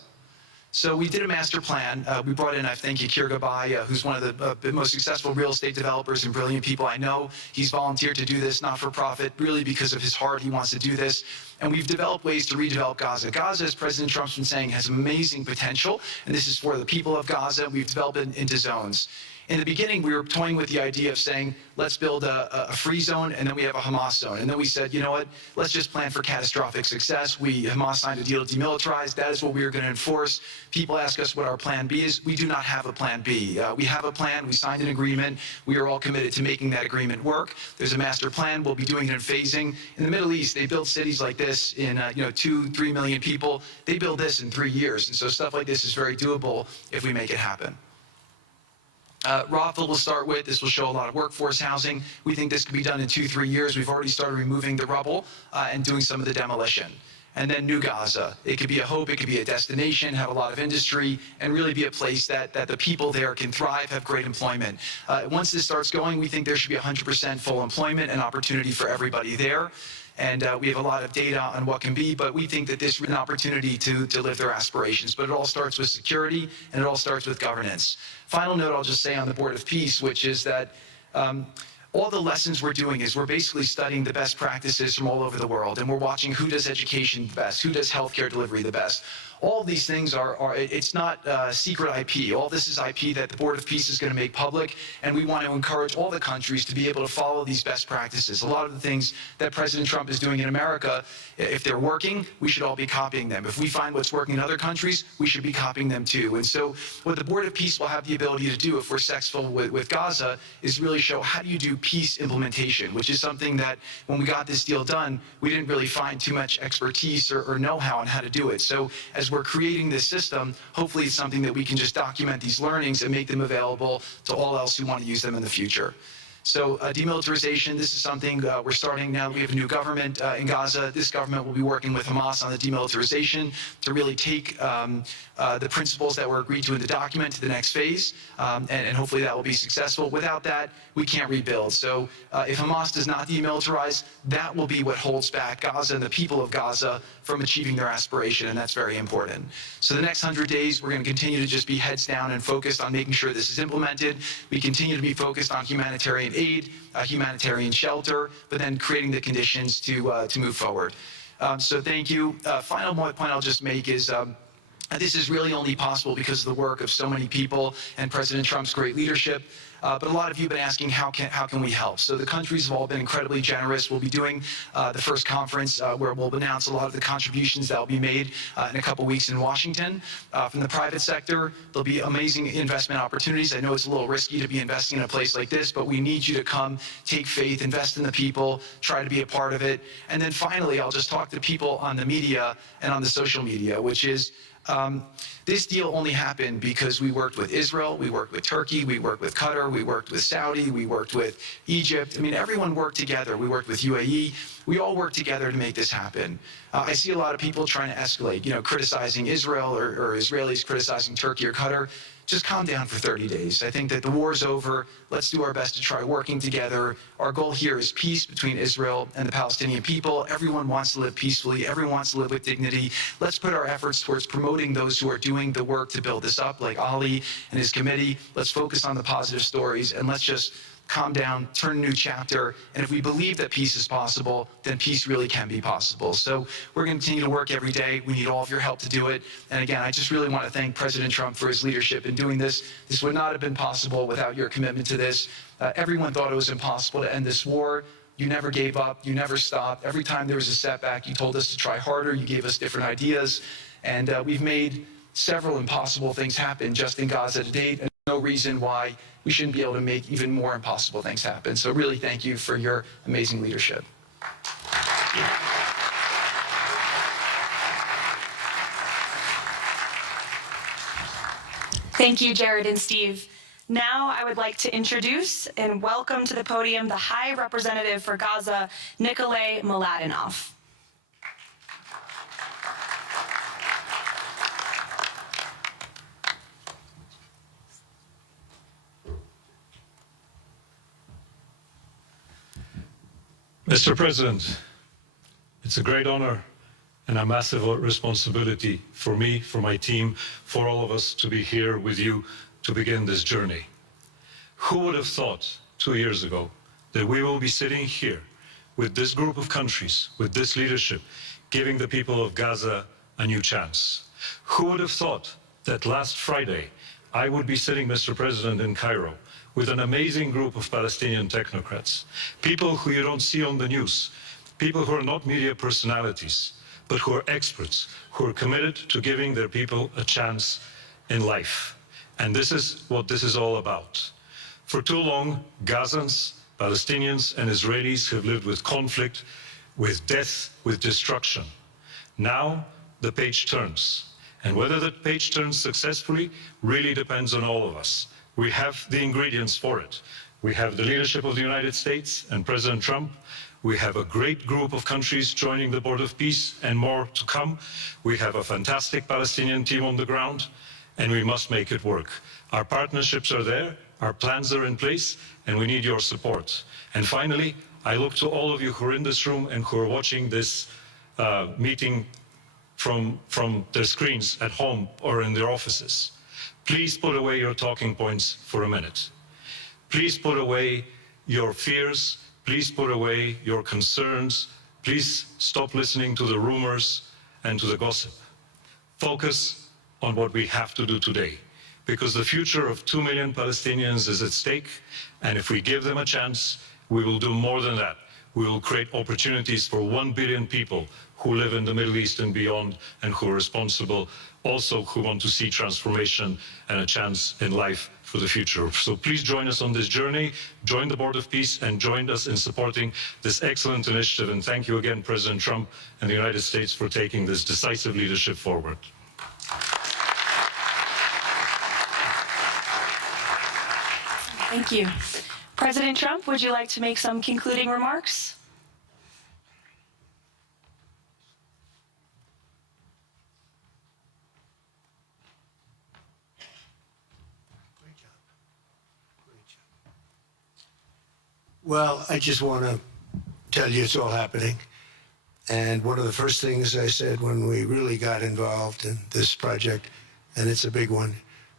So we did a master plan. We brought in, I think, Yakir Gabay, who's one of the most successful real estate developers and brilliant people I know. He's volunteered to do this, not for profit, really because of his heart. He wants to do this. And we've developed ways to redevelop Gaza. Gaza, as President Trump's been saying, has amazing potential. And this is for the people of Gaza. We've developed it into zones. In the beginning, we were toying with the idea of saying, let's build a free zone, and then we have a Hamas zone. And then we said, you know what, let's just plan for catastrophic success. Hamas signed a deal to demilitarize. That is what we were going to enforce. People ask us what our plan B is. We do not have a plan B. We have a plan. We signed an agreement. We are all committed to making that agreement work. There's a master plan. We'll be doing it in phasing. In the Middle East, they build cities like this in 2-3 million people. They build this in 3 years. And so stuff like this is very doable if we make it happen. Rothel will start with. This will show a lot of workforce housing. We think this could be done in 2-3 years. We've already started removing the rubble and doing some of the demolition. And then New Gaza. It could be a hope, it could be a destination, have a lot of industry, and really be a place that the people there can thrive, have great employment. Once this starts going, we think there should be 100% full employment and opportunity for everybody there. And we have a lot of data on what can be, but we think that this is an opportunity to live their aspirations. But it all starts with security, and it all starts with governance. Final note I'll just say on the Board of Peace, which is that all the lessons we're doing is we're basically studying the best practices from all over the world, and we're watching who does education the best, who does healthcare delivery the best. All of these things it's not secret IP. All this is IP that the Board of Peace is going to make public, and we want to encourage all the countries to be able to follow these best practices. A lot of the things that President Trump is doing in America, if they're working, we should all be copying them. If we find what's working in other countries, we should be copying them too. And so what the Board of Peace will have the ability to do if we're successful with Gaza is really show how do you do peace implementation, which is something that when we got this deal done, we didn't really find too much expertise or know-how on how to do it. So as we're creating this system, hopefully it's something that we can just document these learnings and make them available to all else who want to use them in the future. So demilitarization, this is something we're starting now. We have a new government in Gaza. This government will be working with Hamas on the demilitarization to really take the principles that were agreed to in the document to the next phase, and hopefully that will be successful. Without that, we can't rebuild. So if Hamas does not demilitarize, that will be what holds back Gaza and the people of Gaza from achieving their aspiration, and that's very important. So the next 100 days, we're going to continue to just be heads down and focused on making sure this is implemented. We continue to be focused on humanitarian aid, humanitarian shelter, but then creating the conditions to move forward. So thank you. Final point I'll just make is this is really only possible because of the work of so many people and President Trump's great leadership. But a lot of you have been asking, how can we help? So the countries have all been incredibly generous. We'll be doing the first conference where we'll announce a lot of the contributions that will be made in a couple weeks in Washington. From the private sector, there'll be amazing investment opportunities. I know it's a little risky to be investing in a place like this, but we need you to come, take faith, invest in the people, try to be a part of it. And then finally, I'll just talk to people on the media and on the social media, which is, this deal only happened because we worked with Israel, we worked with Turkey, we worked with Qatar, we worked with Saudi, we worked with Egypt. I mean, everyone worked together. We worked with UAE. We all worked together to make this happen. I see a lot of people trying to escalate, criticizing Israel or Israelis criticizing Turkey or Qatar. Just calm down for 30 days. I think that the war's over. Let's do our best to try working together. Our goal here is peace between Israel and the Palestinian people. Everyone wants to live peacefully. Everyone wants to live with dignity. Let's put our efforts towards promoting those who are doing the work to build this up, like Ali and his committee. Let's focus on the positive stories, and let's just calm down, turn a new chapter, and if we believe that peace is possible, then peace really can be possible. So we're going to continue to work every day. We need all of your help to do it. And again, I just really want to thank President Trump for his leadership in doing this. This would not have been possible without your commitment to this. Everyone thought it was impossible to end this war. You never gave up. You never stopped. Every time there was a setback, you told us to try harder. You gave us different ideas. And we've made several impossible things happen just in Gaza to date. And no reason why we shouldn't be able to make even more impossible things happen. So really thank you for your amazing leadership. Thank you, Jared and Steve. Now I would like to introduce and welcome to the podium the High Representative for Gaza, Nikolay Mladenov. Mr. President, it's a great honor and a massive responsibility for me, for my team, for all of us to be here with you to begin this journey. Who would have thought 2 years ago that we will be sitting here with this group of countries, with this leadership, giving the people of Gaza a new chance? Who would have thought that last Friday I would be sitting, Mr. President, in Cairo with an amazing group of Palestinian technocrats, people who you don't see on the news, people who are not media personalities, but who are experts, who are committed to giving their people a chance in life. And this is what this is all about. For too long, Gazans, Palestinians, and Israelis have lived with conflict, with death, with destruction. Now, the page turns. And whether that page turns successfully really depends on all of us. We have the ingredients for it. We have the leadership of the United States and President Trump. We have a great group of countries joining the Board of Peace and more to come. We have a fantastic Palestinian team on the ground, and we must make it work. Our partnerships are there, our plans are in place, and we need your support. And finally, I look to all of you who are in this room and who are watching this meeting from their screens at home or in their offices. Please put away your talking points for a minute. Please put away your fears. Please put away your concerns. Please stop listening to the rumors and to the gossip. Focus on what we have to do today, because the future of 2 million Palestinians is at stake, and if we give them a chance, we will do more than that. We will create opportunities for 1 billion people who live in the Middle East and beyond, and who are responsible, also who want to see transformation and a chance in life for the future. So please join us on this journey, join the Board of Peace, and join us in supporting this excellent initiative. And thank you again, President Trump and the United States, for taking this decisive leadership forward. Thank you. President Trump, would you like to make some concluding remarks? Well, I just want to tell you it's all happening. And one of the first things I said when we really got involved in this project, and it's a big one,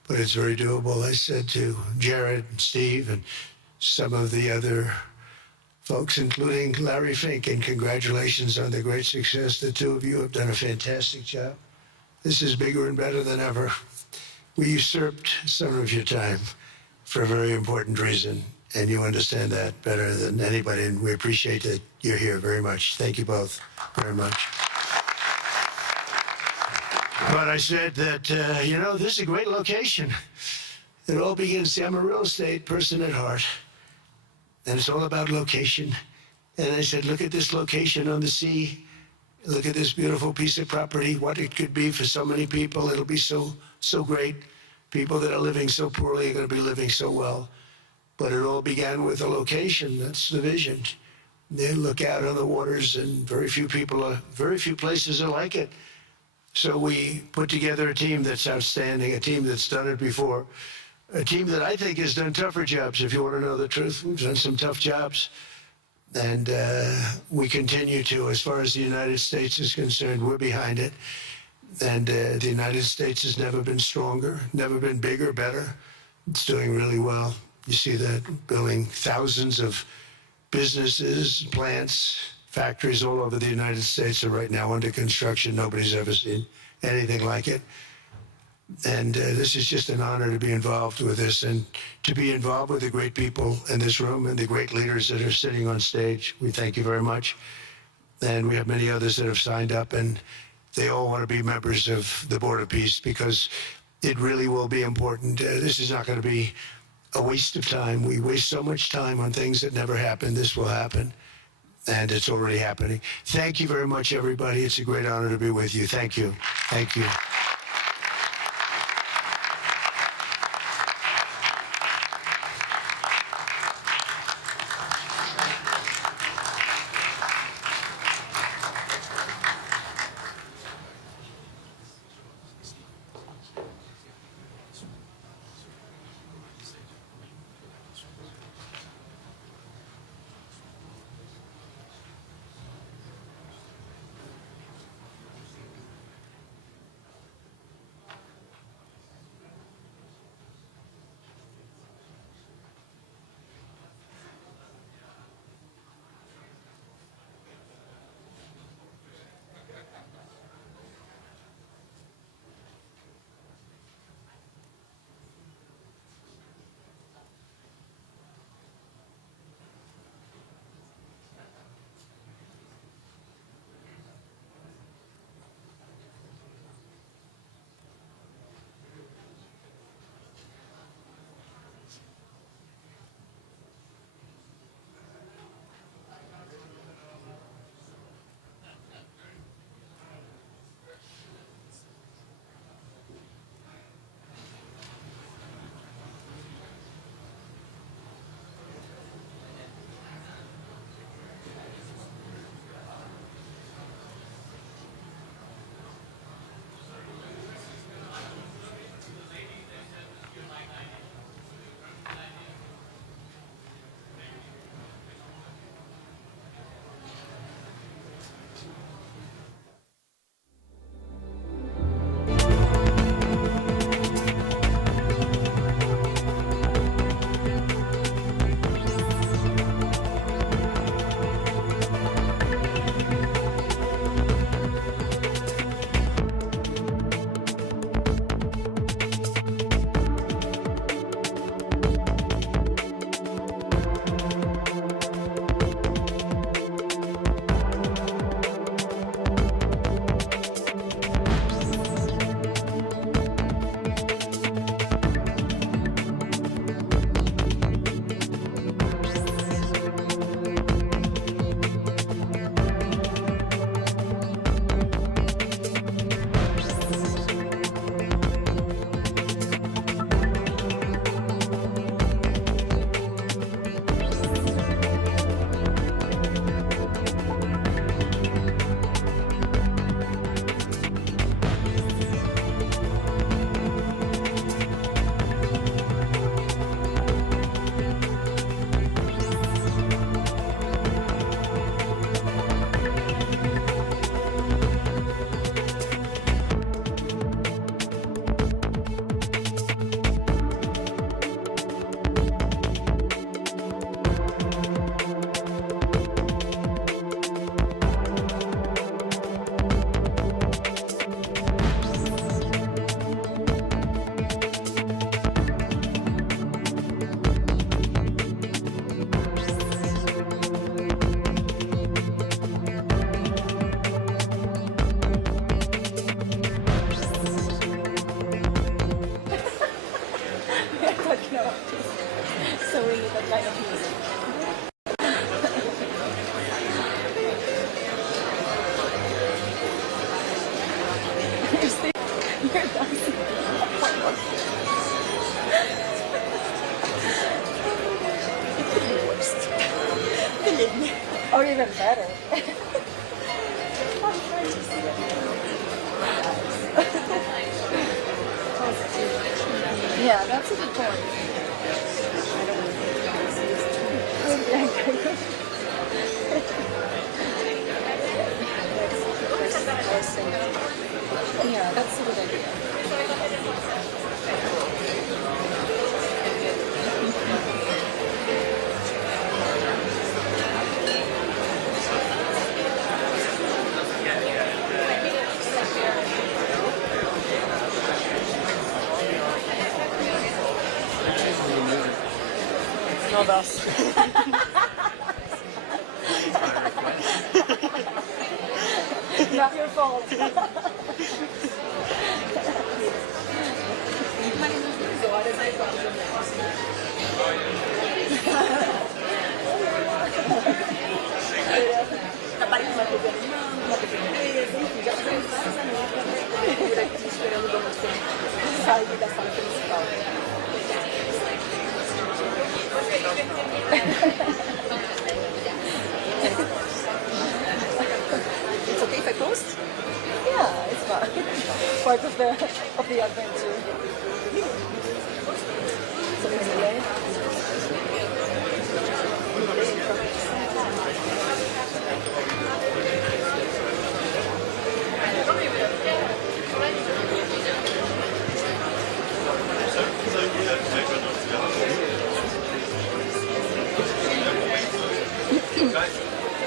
but it's very doable, I said to Jared and Steve and some of the other folks, including Larry Fink, and congratulations on the great success. The two of you have done a fantastic job. This is bigger and better than ever. We usurped some of your time for a very important reason, and you understand that better than anybody, and we appreciate that you're here very much. Thank you both very much. But I said that, you know, this is a great location. It all begins, see, I'm a real estate person at heart, and it's all about location. And I said, look at this location on the sea. Look at this beautiful piece of property, what it could be for so many people. It'll be so great. People that are living so poorly are going to be living so well. But it all began with a location. That's the vision. They look out on the waters, and very few places are like it. So we put together a team that's outstanding, a team that's done it before, a team that I think has done tougher jobs, if you want to know the truth. We've done some tough jobs. And we continue to, as far as the United States is concerned, we're behind it. And the United States has never been stronger, never been bigger, better. It's doing really well. You see that, building thousands of businesses, plants, factories all over the United States are right now under construction. Nobody's ever seen anything like it. And this is just an honor to be involved with this and to be involved with the great people in this room and the great leaders that are sitting on stage. We thank you very much. And we have many others that have signed up, and they all want to be members of the Board of Peace because it really will be important. This is not going to be a waste of time. We waste so much time on things that never happen. This will happen, and it's already happening. Thank you very much, everybody. It's a great honor to be with you. Thank you. Thank you. talking about peace. So we need that kind of peace. You see, you're dancing. Believe me. Or even better. Yeah, that's a good point. Yeah, that's a good idea. Not us. Not your fault. It's okay if I post? Yeah, it's fun. Part of the adventure. So anyway.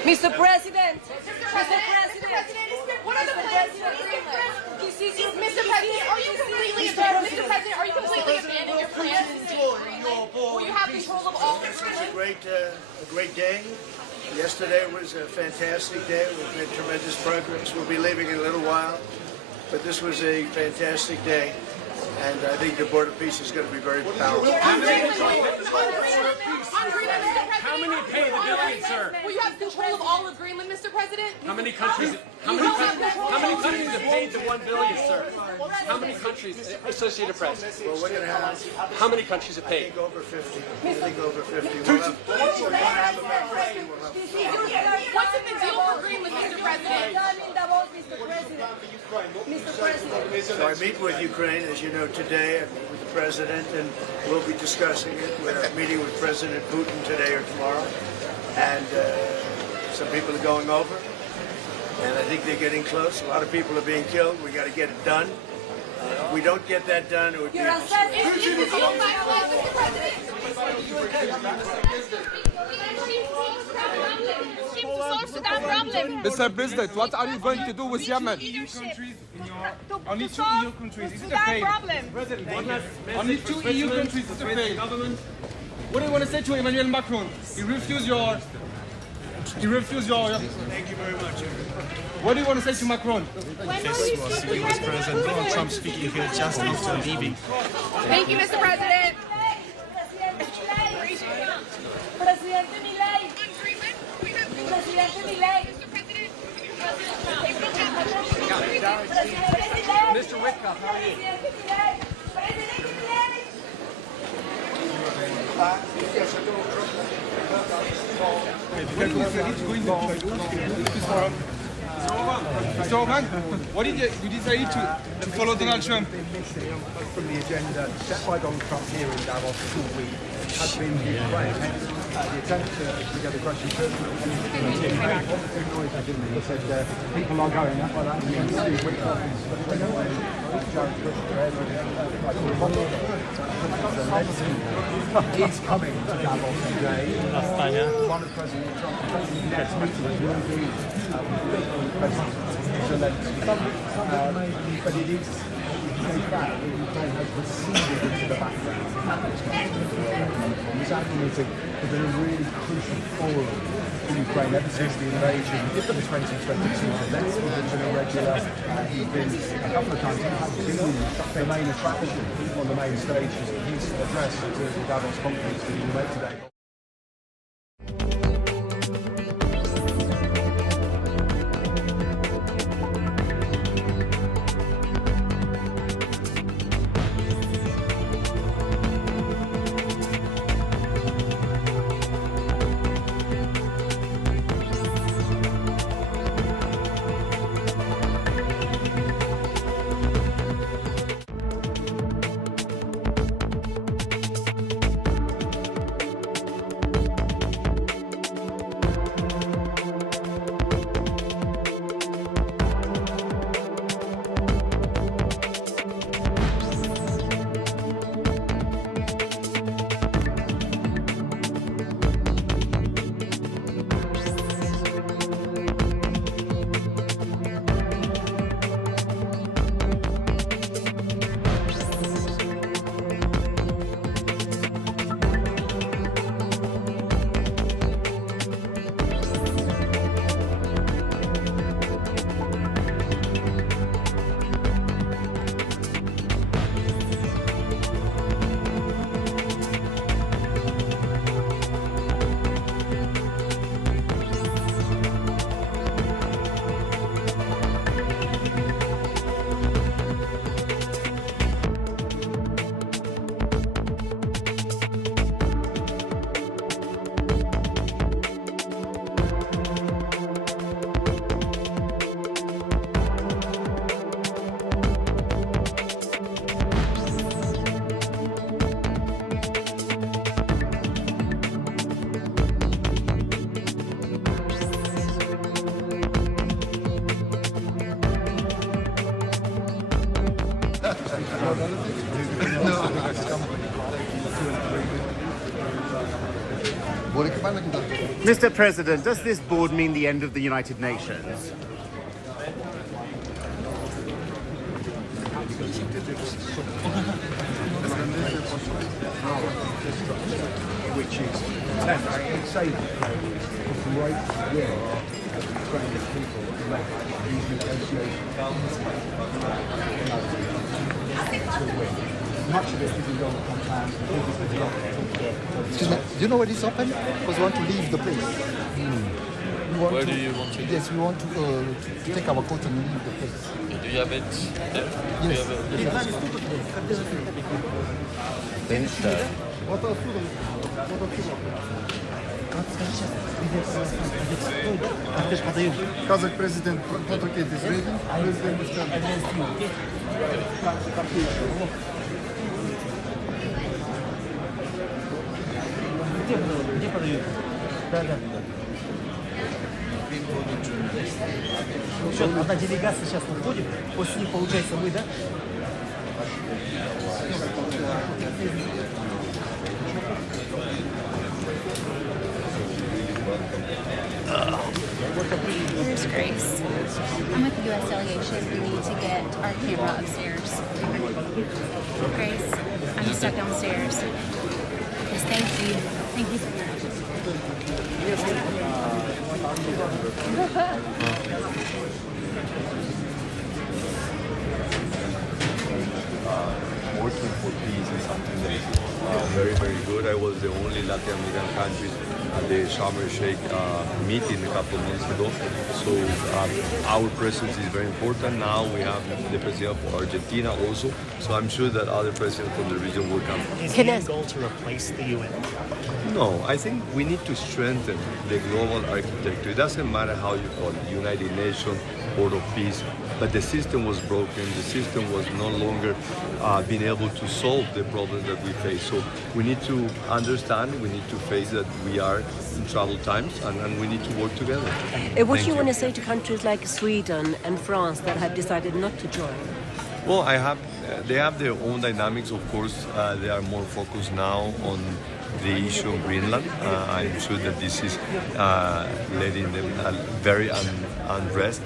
Mr. President! Mr. President! What are the plans? Mr. President, are you completely abandoning your plans? Will you have control of all This was a great day. Yesterday was a fantastic day. We've made tremendous progress. We'll be leaving in a little while, but this was a fantastic day, and I think the Board of Peace is going to be very powerful. How many pay the billion, sir? Will you have control of all of Greenland, Mr. President? How many countries have paid the 1 billion, sir? How many countries? Associated Press. Well, we're going to have, How many countries have I paid? think, over 50. I think over 50. We'll have about 50. What's in the deal for Greenland, Mr. President? Mr. President. So I meet with Ukraine, as you know, today. I meet with the President, and we'll be discussing it. We're meeting with President Putin today or tomorrow. And some people are going over. And I think they're getting close. A lot of people are being killed. We got to get it done. If we don't get that done, it would be... Mr. President, what are you going to do with Yemen? Only 2 EU countries. Is it a fail? Only 2 EU countries. Is it a fail? What do you want to say to Emmanuel Macron? He refused your... Thank you very much. What do you want to say to Macron? This was US President Donald Trump speaking here just after leaving. Thank you, Mr. President. Mr. Whitcomb, how are you? Mr. Orban, what did you decide to follow Donald Trump? From the agenda set by Donald Trump here in Davos all week has been Ukraine. The attempt to get the question to very positive noise, I didn't. He said people are going up by that. Steve Whitcomb is coming to Davos today. One of President Trump's next meetings will be President Zelensky. But it is a fact that Ukraine has receded into the background. This annual meeting has been a really crucial forum for Ukraine ever since the invasion in 2022. That's been irregular. He's been a couple of times. He's been the main attraction on the main stage his address to the Davos conference that he will make today. Mr. President, does this board mean the end of the United Nations? Which is say great work of training people to make these negotiations to win. Much of it isn't going to come down to Excuse me, do you know where this open? Because we want to leave the place. Where do you want to go? Yes, we want to take our coat and leave the place. Do you have it there? Yes. Kazakh president Patrick is ready. President is coming. Где подают? Да. Ну что, одна делегация сейчас уходит, после них получается вы, да? Here's Grace. I'm with the U.S. delegation. We need to get our camera upstairs. Grace, I'm stuck downstairs. Yes, thank you. Thank you so much. Working for peace is something that is very, very good. I was the only Latin American country at the Sharm el-Sheikh meeting a couple of months ago. So our presence is very important. Now we have the president of Argentina also. So I'm sure that other presidents from the region will come. Is the end goal to replace the UN? No, I think we need to strengthen the global architecture. It doesn't matter how you call it, United Nations, Board of Peace, but the system was broken. The system was no longer being able to solve the problems that we face. So we need to understand, we need to face that we are in troubled times, and we need to work together. What do you want to say to countries like Sweden and France that have decided not to join? Well, they have their own dynamics, of course. They are more focused now on the issue of Greenland. I'm sure that this is letting them very unrest.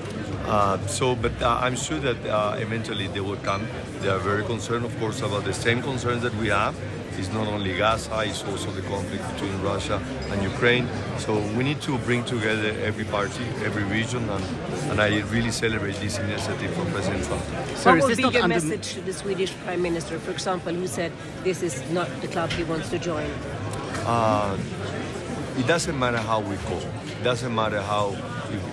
But I'm sure that eventually they will come. They are very concerned, of course, about the same concerns that we have. It's not only Gaza, it's also the conflict between Russia and Ukraine. So we need to bring together every party, every region, and I really celebrate this initiative from President Trump. What would be your message to the Swedish Prime Minister, for example, who said this is not the club he wants to join? It doesn't matter how we call. It doesn't matter how,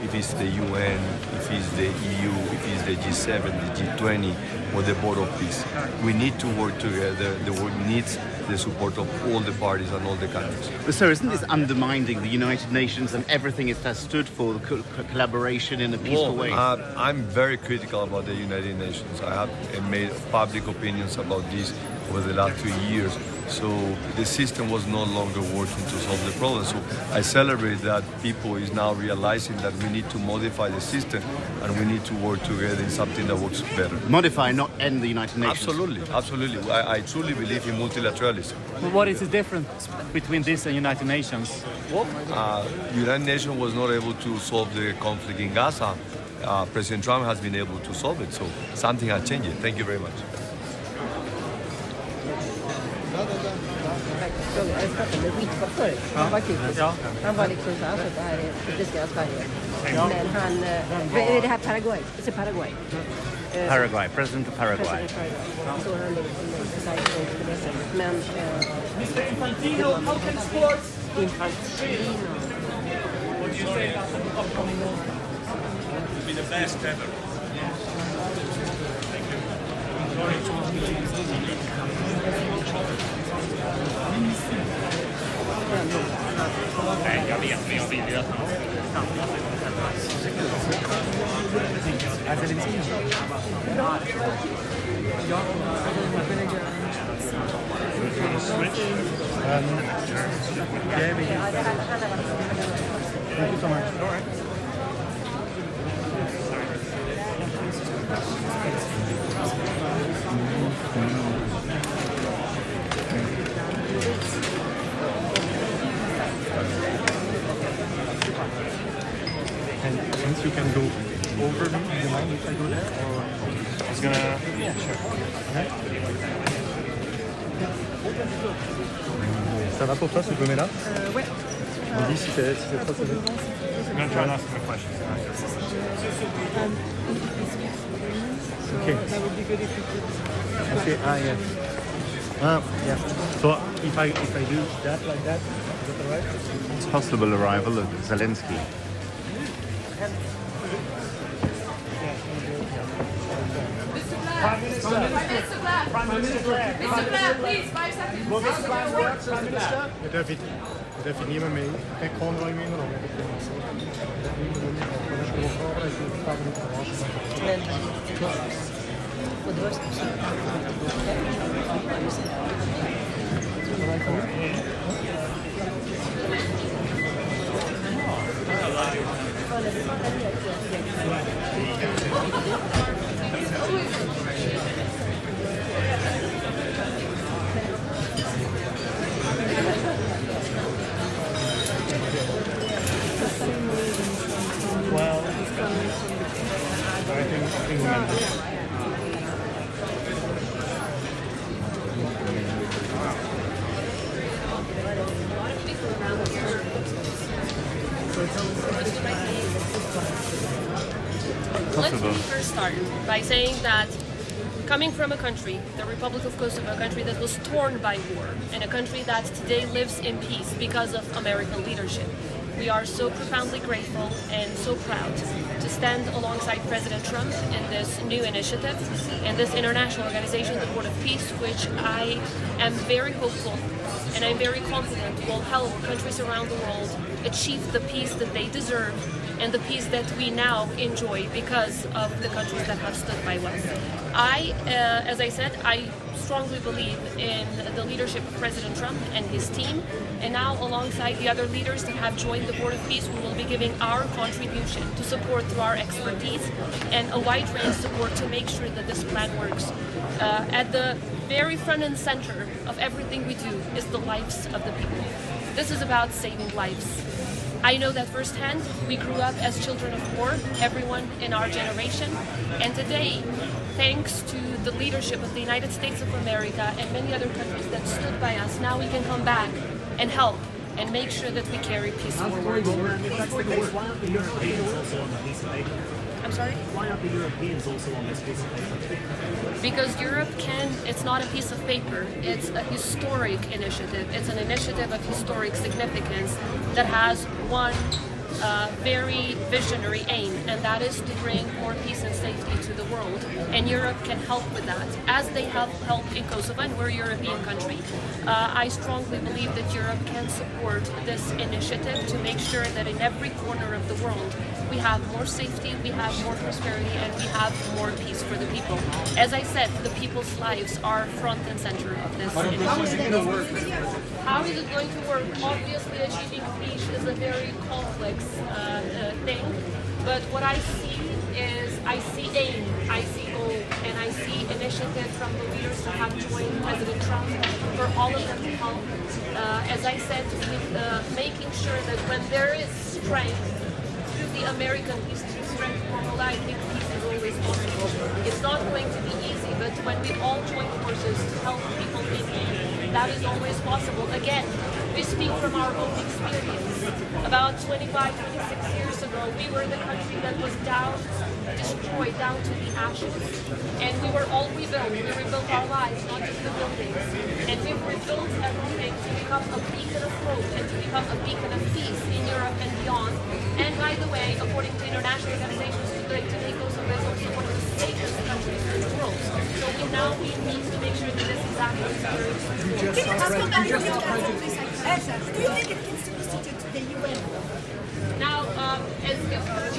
if it's the UN, if it's the EU, if it's the G7, the G20, or the Board of Peace. We need to work together. The world needs the support of all the parties and all the countries. But sir, isn't this undermining the United Nations and everything it has stood for, collaboration in a peaceful way? I'm very critical about the United Nations. I have made public opinions about this over the last 2 years. So the system was no longer working to solve the problem. So I celebrate that people is now realizing that we need to modify the system and we need to work together in something that works better. Modify, not end the United Nations. Absolutely, absolutely. I truly believe in multilateralism. What is the difference between this and United Nations? United Nations was not able to solve the conflict in Gaza. President Trump has been able to solve it. So something has changed. Thank you very much. Jag pratade med Whitford förut. Han var typisk. Han var liksom så här, så det här är kritiska Sverige. Men han, det här Paraguay, det är Paraguay. Paraguay, president of Paraguay. Så han liksom men Mr. Infantino, how can sports? Infantino. Would you say that the upcoming World Cup will be the best ever? Nej, jag vet, men jag vill ju att man Thank you so much. And since you can go over me, do you mind if I go there? Or it's gonna... Yeah, sure. Okay. Ça va pour toi, ce gourmet-là? Ouais. On dit si c'est trop sévère. I'm gonna try and ask him a question. Okay. That would be good if you could. Okay, yeah. Yeah. So if I do that like that, is that alright? It's possible arrival of Zelensky. Prime Minister Blair. Prime Minister Blair. Mr. Blair, please, 5 seconds. Prime Minister. Jag därför ger mig en kamera i mina dagar. Och det var Well, I think we meant it. Let me first start by saying that coming from a country, the Republic of Kosovo, a country that was torn by war, and a country that today lives in peace because of American leadership, we are so profoundly grateful and so proud to stand alongside President Trump in this new initiative and this international organization, the Board of Peace, which I am very hopeful and I'm very confident will help countries around the world achieve the peace that they deserve and the peace that we now enjoy because of the countries that have stood by us. As I said, I strongly believe in the leadership of President Trump and his team, and now alongside the other leaders that have joined the Board of Peace, we will be giving our contribution to support through our expertise and a wide range support to make sure that this plan works. At the very front and center of everything we do is the lives of the people. This is about saving lives. I know that firsthand. We grew up as children of war, everyone in our generation. And today, thanks to the leadership of the United States of America and many other countries that stood by us, now we can come back and help and make sure that we carry peace forward. I'm sorry? Why aren't the Europeans also on this piece of paper? Because Europe it's not a piece of paper, it's a historic initiative. It's an initiative of historic significance that has one very visionary aim, and that is to bring more peace and safety to the world. And Europe can help with that, as they have helped in Kosovo, and we're a European country. I strongly believe that Europe can support this initiative to make sure that in every corner of the world we have more safety, we have more prosperity, and we have more peace for the people. As I said, the people's lives are front and center of this initiative. How is it going to work? How is it going to work? Obviously, achieving peace is a very complex thing, but what I see is I see aim, I see goal, and I see initiative from the leaders who have joined President Trump for all of them to help. As I said, with making sure that when there is strength, through the American history, strength formula, I think peace is always possible. It's not going to be easy, but when we all join forces to help people in need, that is always possible. Again, we speak from our own experience. About 25, 26 years ago, we were the country that was destroyed down to the ashes. And we were all rebuilt. We rebuilt our lives, not just the buildings. And we rebuilt everything to become a beacon of hope and to become a beacon of peace in Europe and beyond. And by the way, according to international organizations, today Kosovo is also one of the safest countries in the world. So we need to make sure that this is actually secured. Do you think it needs to be suited to the UN? Now, as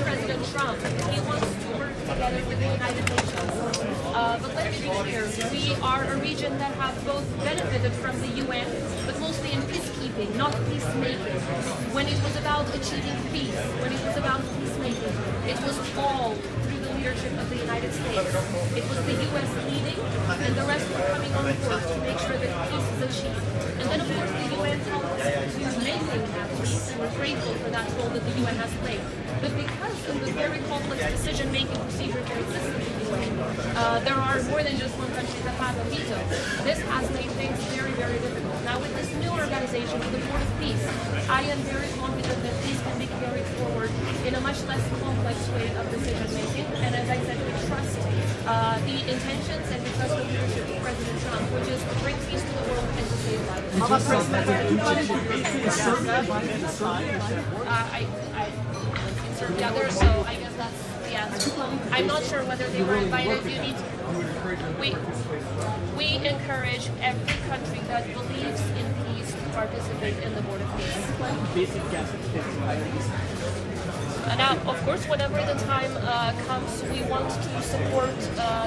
President Trump, he wants to work together with the United Nations. But let me be clear, we are a region that has both benefited from the UN, but mostly in peacekeeping, not peacemaking. When it was about achieving peace, when it was about peacemaking, it was all through the leadership of the United States. It was the US leading, and the rest were coming on board to make sure that peace is achieved. And then, of course, the UN helped us to maintain that peace, and we're grateful for that role that the UN has played. But because of the very complex decision-making procedure that exists in the UN, there are more than just one country that has a veto. This has made things very, very difficult. Now, with this new organization, with the Board of Peace, I am very confident that peace can be carried forward in a much less complex way of decision-making. And as I said, we trust the intentions and we trust the leadership of President Trump, which is to bring peace to the world and to save lives. Together, so I guess that's the answer. I'm not sure whether they were invited. We encourage every country that believes in peace to participate in the Board of Peace. Now, of course, whenever the time comes, we want to support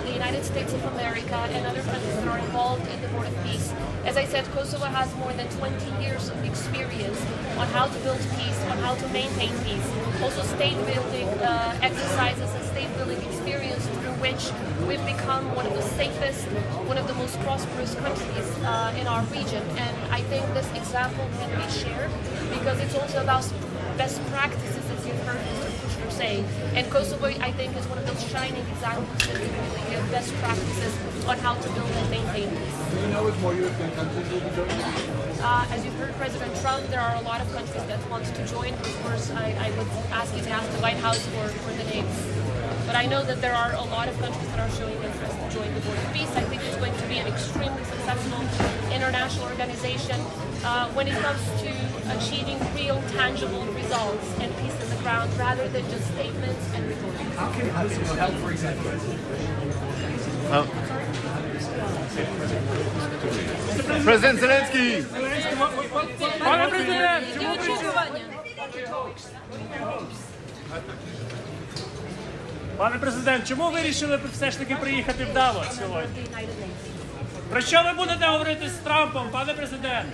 the United States of America and other countries that are involved in the Board of Peace. As I said, Kosovo has more than 20 years of experience on how to build peace, on how to maintain peace. Also state-building exercises and state-building experience through which we've become one of the safest, one of the most prosperous countries in our region. And I think this example can be shared because it's also about best practices, as you've heard Mr. Kushner say. And Kosovo, I think, is one of those shining examples that can really give best practices on how to build and maintain peace. Do you know if more European countries will be joining? As you've heard President Trump, there are a lot of countries that want to join. Of course, I would ask you to ask the White House for the names. But I know that there are a lot of countries that are showing interest to join the Board of Peace. I think it's going to be an extremely successful international organization when it comes to achieving real, tangible results and peace in the ground rather than just statements and rhetoric. How can Kosovo help, for example? President Zelensky! Panie Prezydent! Пане президент, чому ви вирішили все ж таки приїхати в Давос сьогодні? Про що ви будете говорити з Трампом, пане президент?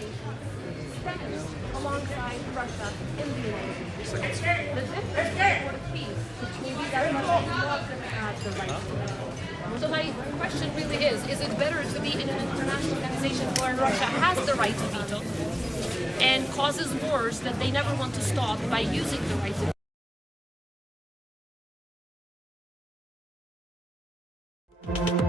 So my question really is it better to be in an international organization where Russia has the right to veto? And causes wars that they never want to stop by using the right to